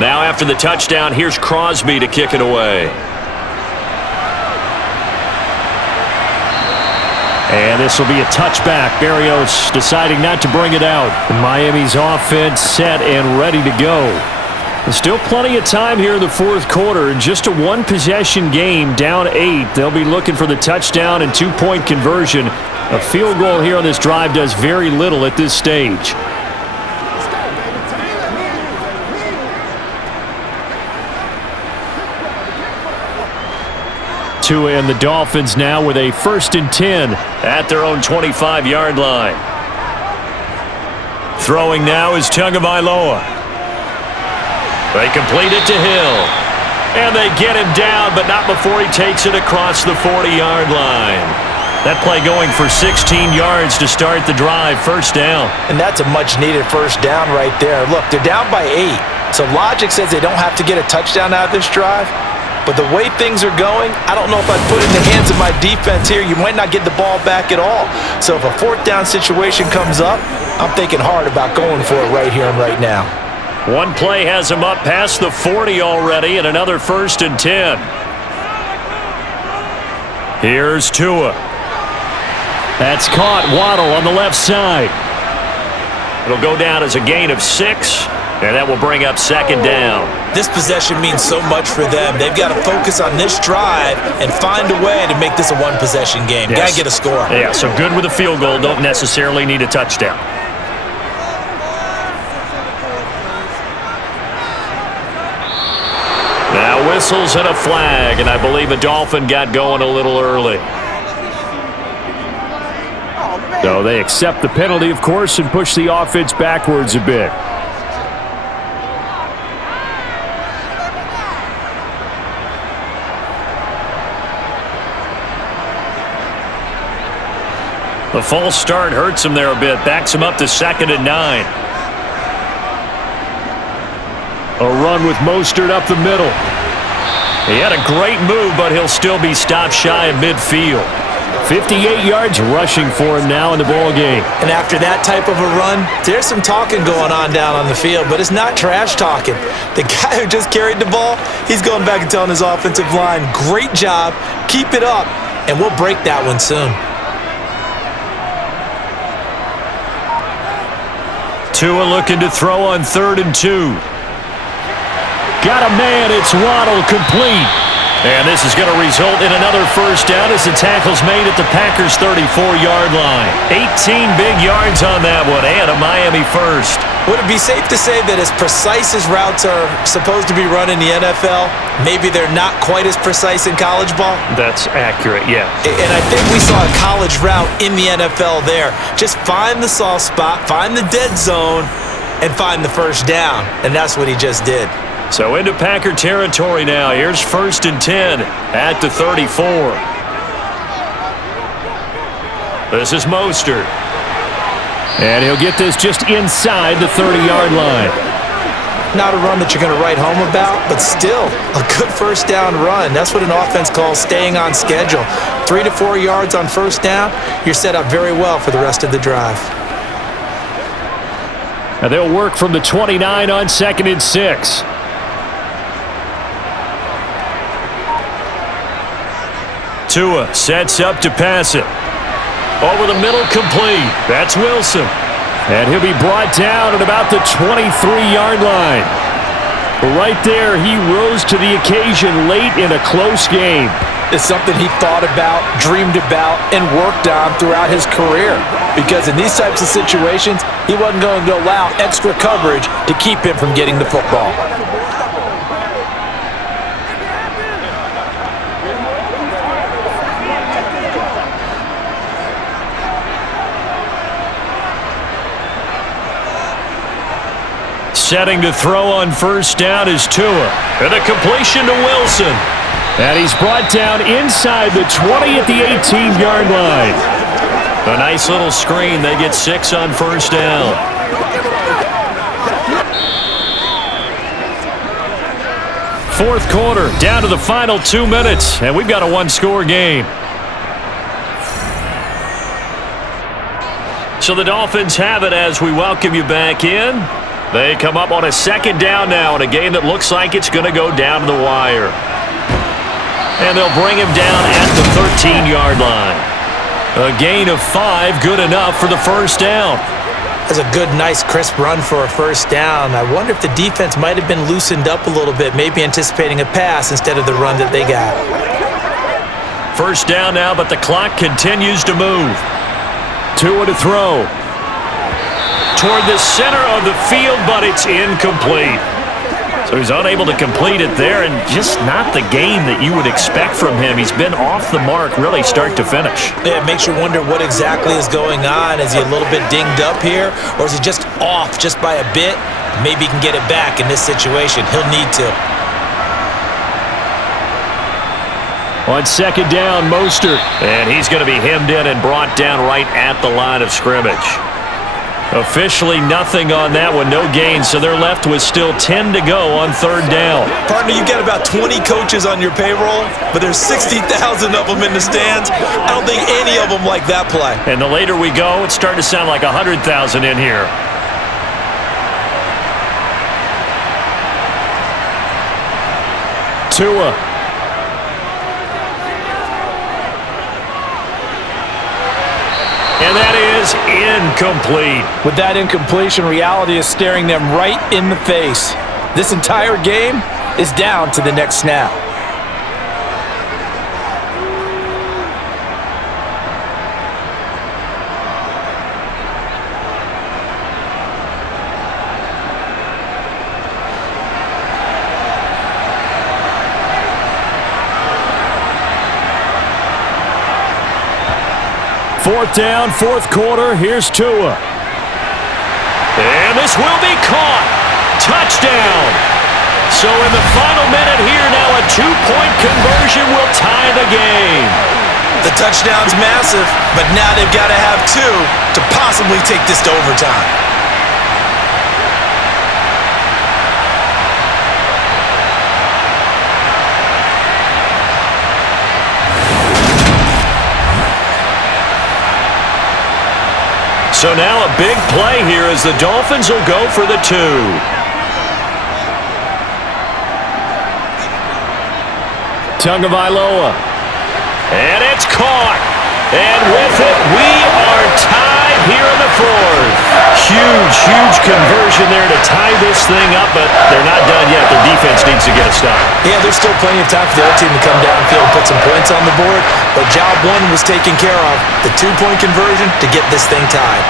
Now after the touchdown, here's Crosby to kick it away. And this will be a touchback. Barrios deciding not to bring it out. Miami's offense set and ready to go. There's still plenty of time here in the fourth quarter. Just a one-possession game, down 8. They'll be looking for the touchdown and 2-point conversion. A field goal here on this drive does very little at this stage. Tua and the Dolphins now with a 1st and 10 at their own 25-yard line. Throwing now is Tagovailoa. They complete it to Hill. And they get him down, but not before he takes it across the 40-yard line. That play going for 16 yards to start the drive, 1st down. And that's a much-needed 1st down right there. Look, they're down by 8. So logic says they don't have to get a touchdown out of this drive. But the way things are going, I don't know if I'd put it in the hands of my defense here. You might not get the ball back at all. So if a 4th down situation comes up, I'm thinking hard about going for it right here and right now. One play has him up past the 40 already, and another 1st and 10. Here's Tua. That's caught. Waddle on the left side. It'll go down as a gain of 6. And that will bring up 2nd down. This possession means so much for them. They've got to focus on this drive and find a way to make this a one-possession game. Yes. Got to get a score. Yeah, so good with a field goal. Don't necessarily need a touchdown. Now whistles and a flag, and I believe a Dolphin got going a little early. So they accept the penalty, of course, and push the offense backwards a bit. The false start hurts him there a bit. Backs him up to 2nd and 9. A run with Mostert up the middle. He had a great move, but he'll still be stopped shy of midfield. 58 yards rushing for him now in the ball game. And after that type of a run, there's some talking going on down on the field, but it's not trash talking. The guy who just carried the ball, he's going back and telling his offensive line, great job, keep it up, and we'll break that one soon. Tua looking to throw on 3rd and 2. Got a man. It's Waddle, complete. And this is going to result in another 1st down as the tackle's made at the Packers' 34-yard line. 18 big yards on that one and a Miami 1st. Would it be safe to say that as precise as routes are supposed to be run in the NFL, maybe they're not quite as precise in college ball? That's accurate, yeah. And I think we saw a college route in the NFL there. Just find the soft spot, find the dead zone, and find the 1st down. And that's what he just did. So into Packer territory now. Here's 1st and 10 at the 34. This is Mostert. And he'll get this just inside the 30-yard line. Not a run that you're going to write home about, but still a good 1st down run. That's what an offense calls staying on schedule. 3 to 4 yards on 1st down, you're set up very well for the rest of the drive. Now they'll work from the 29 on 2nd and 6. Tua sets up to pass it. Over the middle, complete. That's Wilson. And he'll be brought down at about the 23-yard line. Right there, he rose to the occasion late in a close game. It's something he thought about, dreamed about, and worked on throughout his career. Because in these types of situations, he wasn't going to allow extra coverage to keep him from getting the football. Setting to throw on first down is Tua. And a completion to Wilson. And he's brought down inside the 20 at the 18-yard line. A nice little screen. They get 6 on first down. Fourth quarter, down to the final 2 minutes, and we've got a one-score game. So the Dolphins have it as we welcome you back in. They come up on a second down now in a game that looks like it's going to go down to the wire. And they'll bring him down at the 13-yard line. A gain of 5, good enough for the first down. That's a good, nice, crisp run for a first down. I wonder if the defense might have been loosened up a little bit, maybe anticipating a pass instead of the run that they got. First down now, but the clock continues to move. Tua to throw. Toward the center of the field, but it's incomplete. So he's unable to complete it there, and just not the game that you would expect from him. He's been off the mark really start to finish. Yeah, it makes you wonder what exactly is going on. Is he a little bit dinged up here, or is he just off just by a bit? Maybe he can get it back in this situation. He'll need to. On second down, Mostert. And he's going to be hemmed in and brought down right at the line of scrimmage. Officially nothing on that one, no gain, so they're left with still 10 to go on third down. Partner, you've got about 20 coaches on your payroll, but there's 60,000 of them in the stands. I don't think any of them like that play. And the later we go, it's starting to sound like 100,000 in here. Tua. And that is incomplete. With that incompletion, reality is staring them right in the face. This entire game is down to the next snap. Fourth down, fourth quarter. Here's Tua. And this will be caught. Touchdown. So in the final minute here now, a two-point conversion will tie the game. The touchdown's massive, but now they've got to have 2 to possibly take this to overtime. So now a big play here as the Dolphins will go for the 2. Tagovailoa. And it's caught. And with it, we are tied here in the fourth. Huge conversion there to tie this thing up, but they're not done yet. Their defense needs to get a stop. Yeah, there's still plenty of time for the other team to come downfield and put some points on the board, but job 1 was taken care of. The 2-point conversion to get this thing tied.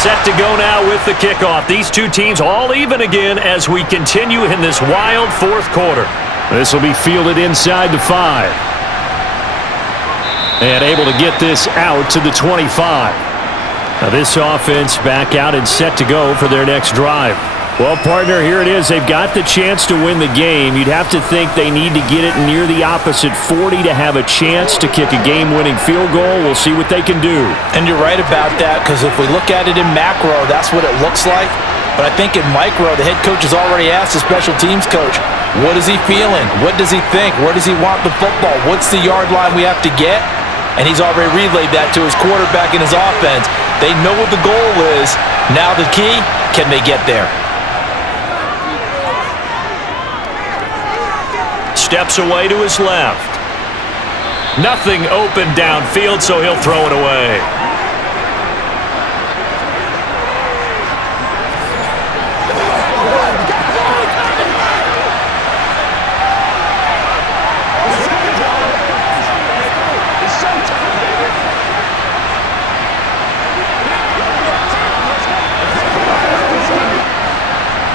Set to go now with the kickoff. These two teams all even again as we continue in this wild fourth quarter. This will be fielded inside the 5. And able to get this out to the 25. Now this offense back out and set to go for their next drive. Well, partner, here it is. They've got the chance to win the game. You'd have to think they need to get it near the opposite 40 to have a chance to kick a game-winning field goal. We'll see what they can do. And you're right about that, because if we look at it in macro, that's what it looks like. But I think in micro, the head coach has already asked the special teams coach, what is he feeling? What does he think? Where does he want the football? What's the yard line we have to get? And he's already relayed that to his quarterback and his offense. They know what the goal is. Now the key, can they get there? Steps away to his left. Nothing open downfield, so he'll throw it away.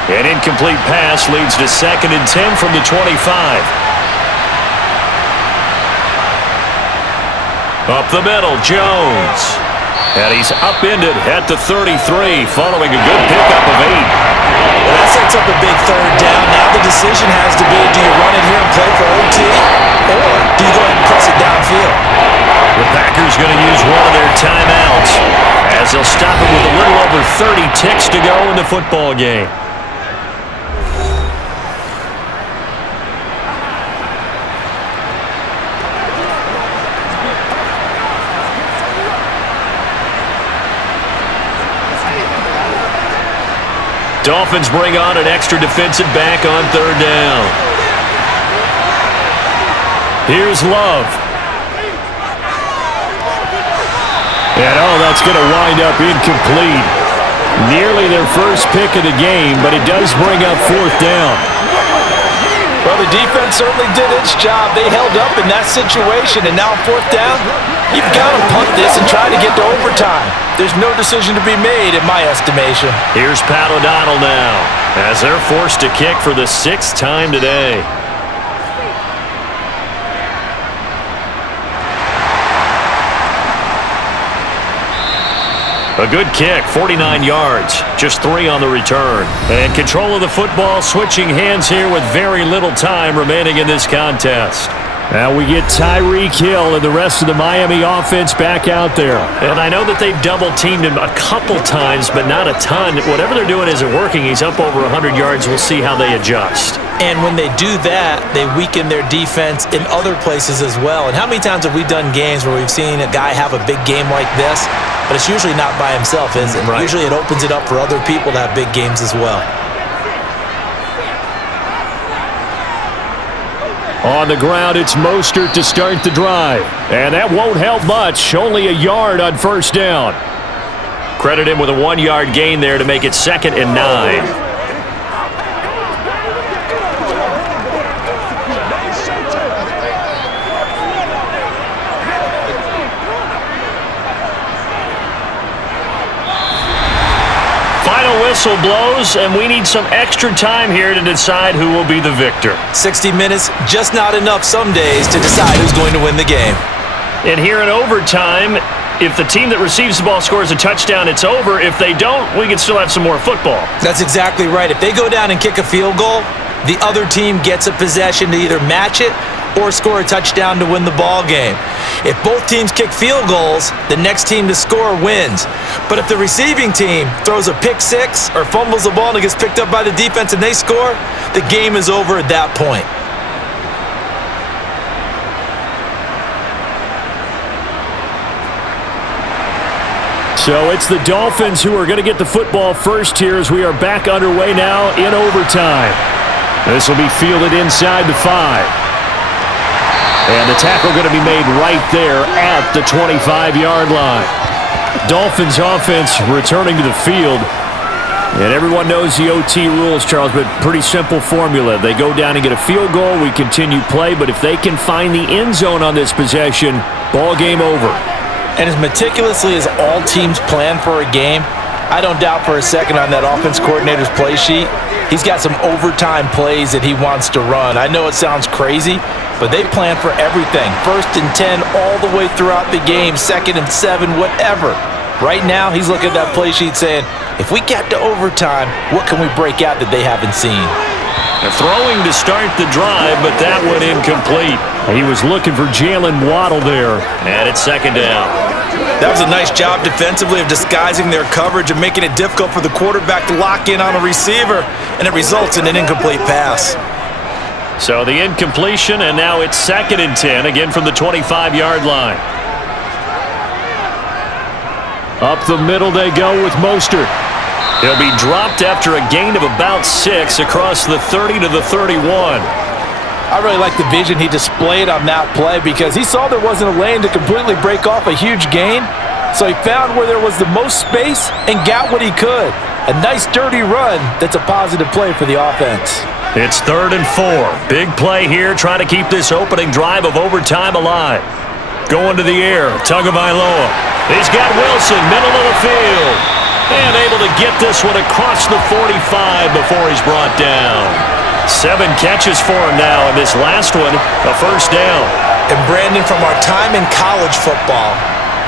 An incomplete pass leads to 2nd and 10 from the 25. Up the middle, Jones. And he's upended at the 33 following a good pickup of 8. Well, that sets up a big 3rd down. Now the decision has to be, do you run it here and play for OT, or do you go ahead and press it downfield? The Packers going to use one of their timeouts as they'll stop it with a little over 30 ticks to go in the football game. Dolphins bring on an extra defensive back on 3rd down. Here's Love. And that's going to wind up incomplete. Nearly their first pick of the game, but it does bring up 4th down. Well, the defense certainly did its job. They held up in that situation, and now 4th down, you've got to punt this and try to get to overtime. There's no decision to be made, in my estimation. Here's Pat O'Donnell now, as they're forced to kick for the 6th time today. A good kick, 49 yards, just 3 on the return. And control of the football, switching hands here with very little time remaining in this contest. Now we get Tyreek Hill and the rest of the Miami offense back out there. And I know that they've double-teamed him a couple times, but not a ton. Whatever they're doing isn't working. He's up over 100 yards. We'll see how they adjust. And when they do that, they weaken their defense in other places as well. And how many times have we done games where we've seen a guy have a big game like this, but it's usually not by himself, is it? Right. Usually it opens it up for other people to have big games as well. On the ground, it's Mostert to start the drive. And that won't help much. Only a yard on 1st down. Credit him with a 1-yard gain there to make it 2nd and 9. Whistle blows, and we need some extra time here to decide who will be the victor. 60 minutes, just not enough some days to decide who's going to win the game. And here in overtime, if the team that receives the ball scores a touchdown, it's over. If they don't, we can still have some more football. That's exactly right. If they go down and kick a field goal, the other team gets a possession to either match it or score a touchdown to win the ball game. If both teams kick field goals, the next team to score wins. But if the receiving team throws a pick 6 or fumbles the ball and it gets picked up by the defense and they score, the game is over at that point. So it's the Dolphins who are going to get the football first here as we are back underway now in overtime. This will be fielded inside the 5. And the tackle going to be made right there at the 25-yard line. Dolphins offense returning to the field. And everyone knows the OT rules, Charles, but pretty simple formula. They go down and get a field goal, we continue play, but if they can find the end zone on this possession, ball game over. And as meticulously as all teams plan for a game, I don't doubt for a second on that offense coordinator's play sheet, he's got some overtime plays that he wants to run. I know it sounds crazy, but they plan for everything. 1st and 10 all the way throughout the game, 2nd and 7, whatever. Right now, he's looking at that play sheet saying, if we get to overtime, what can we break out that they haven't seen? They're throwing to start the drive, but that one incomplete. He was looking for Jalen Waddle there, and it's 2nd down. That was a nice job defensively of disguising their coverage and making it difficult for the quarterback to lock in on a receiver, and it results in an incomplete pass. So the incompletion, and now it's 2nd and 10, again from the 25-yard line. Up the middle they go with Mostert. He'll be dropped after a gain of about 6 across the 30 to the 31. I really like the vision he displayed on that play because he saw there wasn't a lane to completely break off a huge gain. So he found where there was the most space and got what he could. A nice dirty run that's a positive play for the offense. It's 3rd and 4. Big play here, trying to keep this opening drive of overtime alive. Going to the air, Tagovailoa. He's got Wilson, middle of the field. And able to get this one across the 45 before he's brought down. 7 catches for him now, and this last one, a first down. And Brandon, from our time in college football,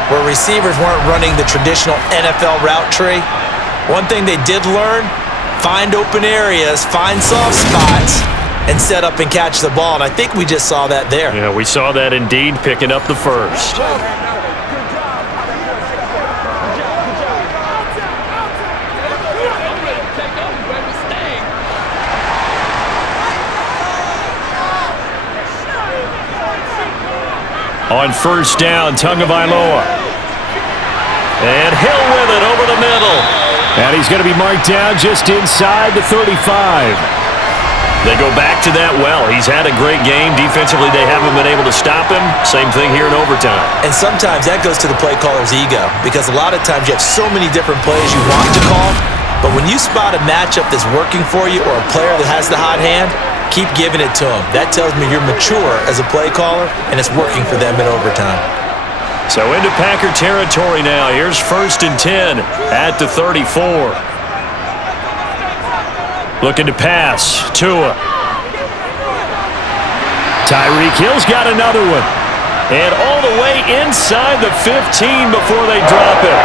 where receivers weren't running the traditional NFL route tree, one thing they did learn, find open areas, find soft spots, and set up and catch the ball. And I think we just saw that there. Yeah, we saw that indeed, picking up the first. On first down, Tagovailoa. And Hill with it over the middle. And he's going to be marked down just inside the 35. They go back to that well. He's had a great game. Defensively, they haven't been able to stop him. Same thing here in overtime. And sometimes that goes to the play caller's ego, because a lot of times you have so many different plays you want to call, but when you spot a matchup that's working for you or a player that has the hot hand, keep giving it to him. That tells me you're mature as a play caller, and it's working for them in overtime. So into Packer territory now. Here's first and 10 at the 34. Looking to pass. Tua. Tyreek Hill's got another one. And all the way inside the 15 before they drop it.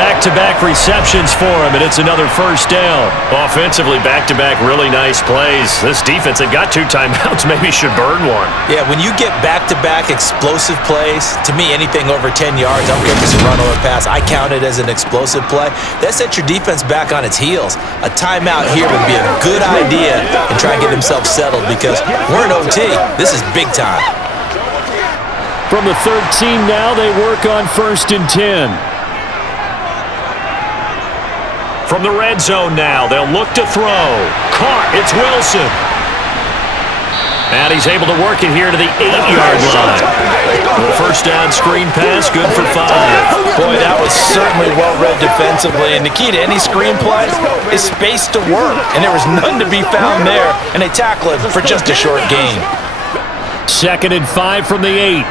Back-to-back receptions for him, and it's another first down. Offensively, back-to-back really nice plays. This defense, they've got 2 timeouts, maybe should burn one. Yeah, when you get back-to-back explosive plays, to me, anything over 10 yards, I don't care if it's a run or a pass, I count it as an explosive play. That sets your defense back on its heels. A timeout here would be a good idea and try and get themselves settled, because we're in OT. This is big time. From the 13 now, they work on first and 10. From the red zone now, they'll look to throw. Caught, it's Wilson. And he's able to work it here to the 8-yard line. The first down screen pass, good for 5. Boy, that was certainly well-read defensively, and the key to any screenplay is space to work, and there was none to be found there, and they tackle it for just a short gain. Second and 5 from the 8.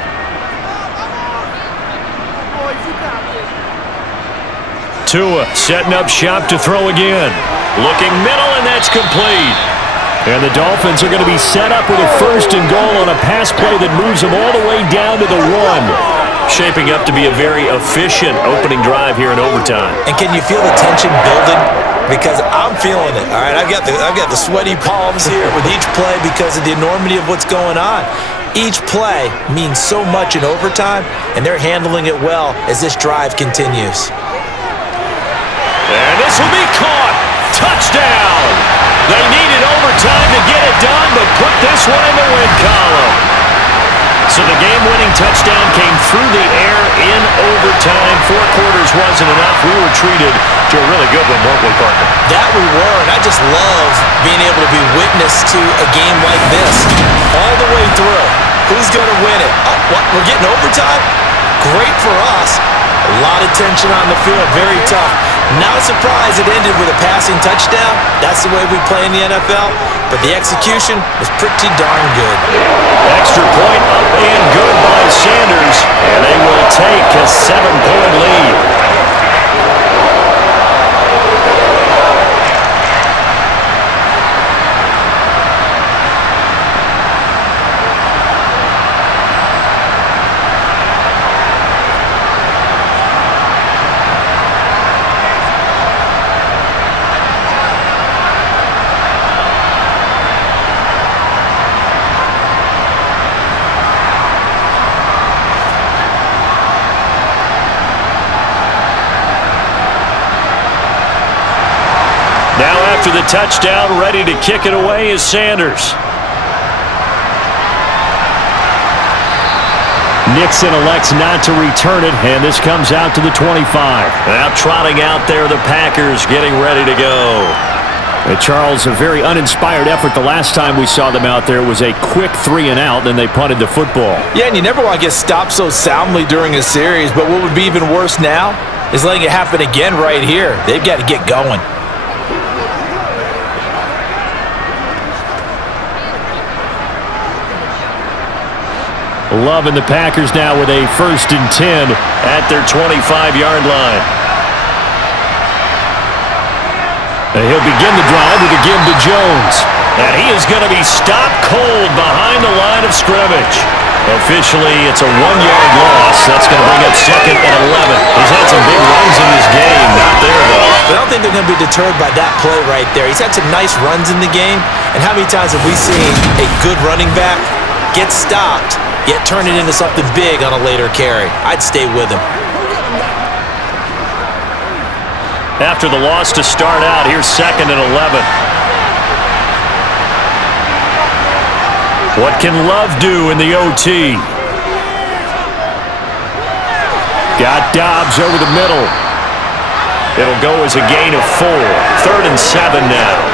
Tua setting up shop to throw again. Looking middle, and that's complete. And the Dolphins are going to be set up with a first and goal on a pass play that moves them all the way down to the 1. Shaping up to be a very efficient opening drive here in overtime. And can you feel the tension building? Because I'm feeling it. All right, I've got the sweaty palms here with each play because of the enormity of what's going on. Each play means so much in overtime, and they're handling it well as this drive continues. And this will be caught. Touchdown. They needed overtime to get it done, but put this one in the win column. So the game-winning touchdown came through the air in overtime. 4 quarters wasn't enough. We were treated to a really good one, weren't we, partner? That we were, and I just love being able to be witness to a game like this all the way through. Who's going to win it? What? We're getting overtime? Great for us. A lot of tension on the field, very tough. Not a surprise it ended with a passing touchdown. That's the way we play in the NFL. But the execution was pretty darn good. Extra point up and good by Sanders. And they will take a 7-point lead. Now after the touchdown, ready to kick it away is Sanders. Nixon elects not to return it, and this comes out to the 25. Now trotting out there, the Packers getting ready to go. And Charles, a very uninspired effort. The last time we saw them out there was a quick 3 and out, then they punted the football. Yeah, and you never want to get stopped so soundly during a series, but what would be even worse now is letting it happen again right here. They've got to get going. Loving the Packers now with a first and 10 at their 25-yard line. He'll begin the drive with a give to Jones. And he is going to be stopped cold behind the line of scrimmage. Officially, it's a 1-yard loss. That's going to bring up second and 11. He's had some big runs in this game. Not there, though. But I don't think they're going to be deterred by that play right there. He's had some nice runs in the game. And how many times have we seen a good running back get stopped, yet turn it into something big on a later carry? I'd stay with him. After the loss to start out, here's second and 11. What can Love do in the OT? Got Dobbs over the middle. It'll go as a gain of 4. 3rd and 7 now.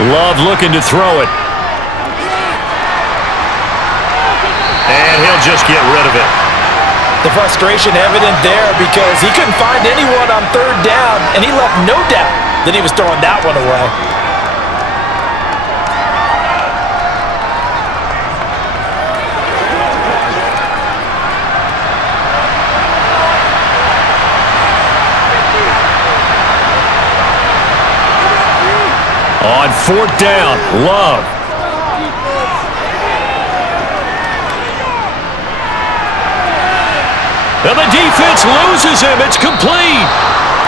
Love looking to throw it. And he'll just get rid of it. The frustration evident there because he couldn't find anyone on 3rd down, and he left no doubt that he was throwing that one away. On 4th down, Love. And the defense loses him. It's complete.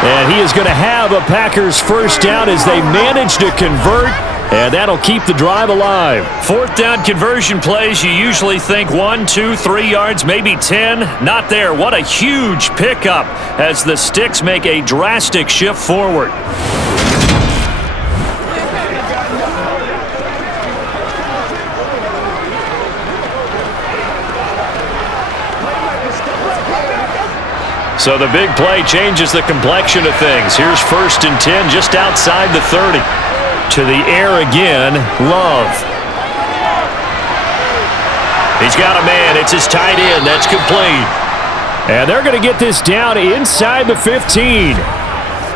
And he is going to have a Packers first down as they manage to convert. And that'll keep the drive alive. 4th down conversion plays, you usually think 1, 2, 3 yards, maybe 10. Not there. What a huge pickup as the Sticks make a drastic shift forward. So the big play changes the complexion of things. Here's 1st and 10 just outside the 30. To the air again, Love. He's got a man. It's his tight end. That's complete. And they're going to get this down inside the 15.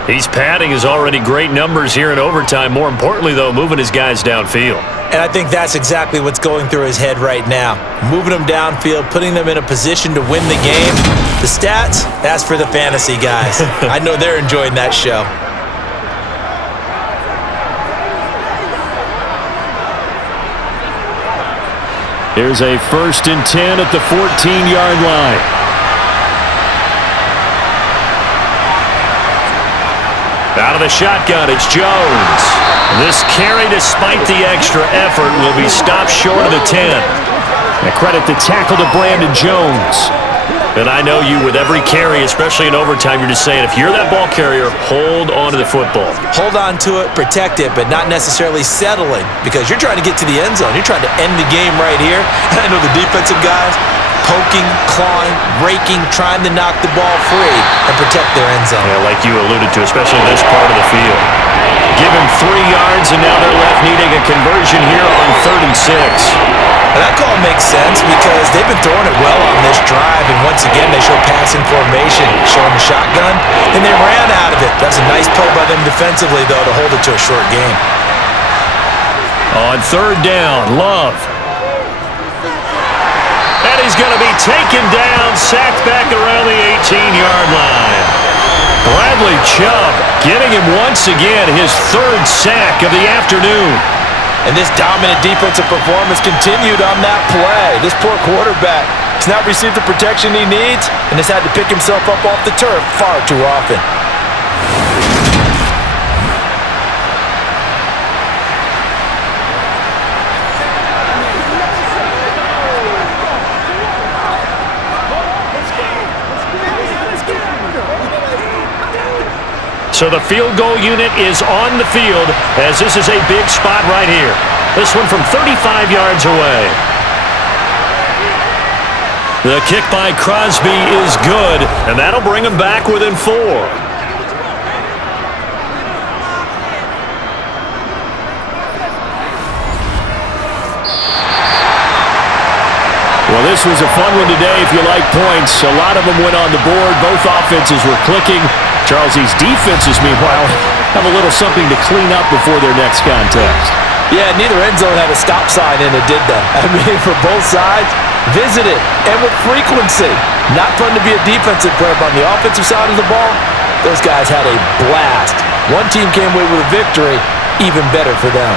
He's padding his already great numbers here in overtime. More importantly, though, moving his guys downfield. And I think that's exactly what's going through his head right now. Moving them downfield, putting them in a position to win the game. The stats, that's for the fantasy guys. I know they're enjoying that show. Here's a 1st and 10 at the 14-yard line. Out of the shotgun, it's Jones. This carry, despite the extra effort, will be stopped short of the 10. And credit the tackle to Brandon Jones. And I know you, with every carry, especially in overtime, you're just saying, if you're that ball carrier, hold on to the football. Hold on to it, protect it, but not necessarily settling because you're trying to get to the end zone. You're trying to end the game right here. And I know the defensive guys poking, clawing, raking, trying to knock the ball free and protect their end zone. Yeah, like you alluded to, especially this part of the field. Give him 3 yards, and now they're left needing a conversion here on 3rd and 6. And that call makes sense because they've been throwing it well on this drive, and once again they show passing formation, showing the shotgun, and they ran out of it. That's a nice play by them defensively, though, to hold it to a short game. On 3rd down, Love. And he's going to be taken down, sacked back around the 18-yard line. Bradley Chubb getting him once again his 3rd sack of the afternoon. And this dominant defensive performance continued on that play. This poor quarterback has not received the protection he needs and has had to pick himself up off the turf far too often. So the field goal unit is on the field as this is a big spot right here. This one from 35 yards away. The kick by Crosby is good, and that'll bring him back within 4. Well, this was a fun one today if you like points. A lot of them went on the board. Both offenses were clicking. Charles, these defenses, meanwhile, have a little something to clean up before their next contest. Yeah, neither end zone had a stop sign in it, did they? I mean, for both sides, visit it, and with frequency. Not fun to be a defensive player, but on the offensive side of the ball, those guys had a blast. One team came away with a victory, even better for them.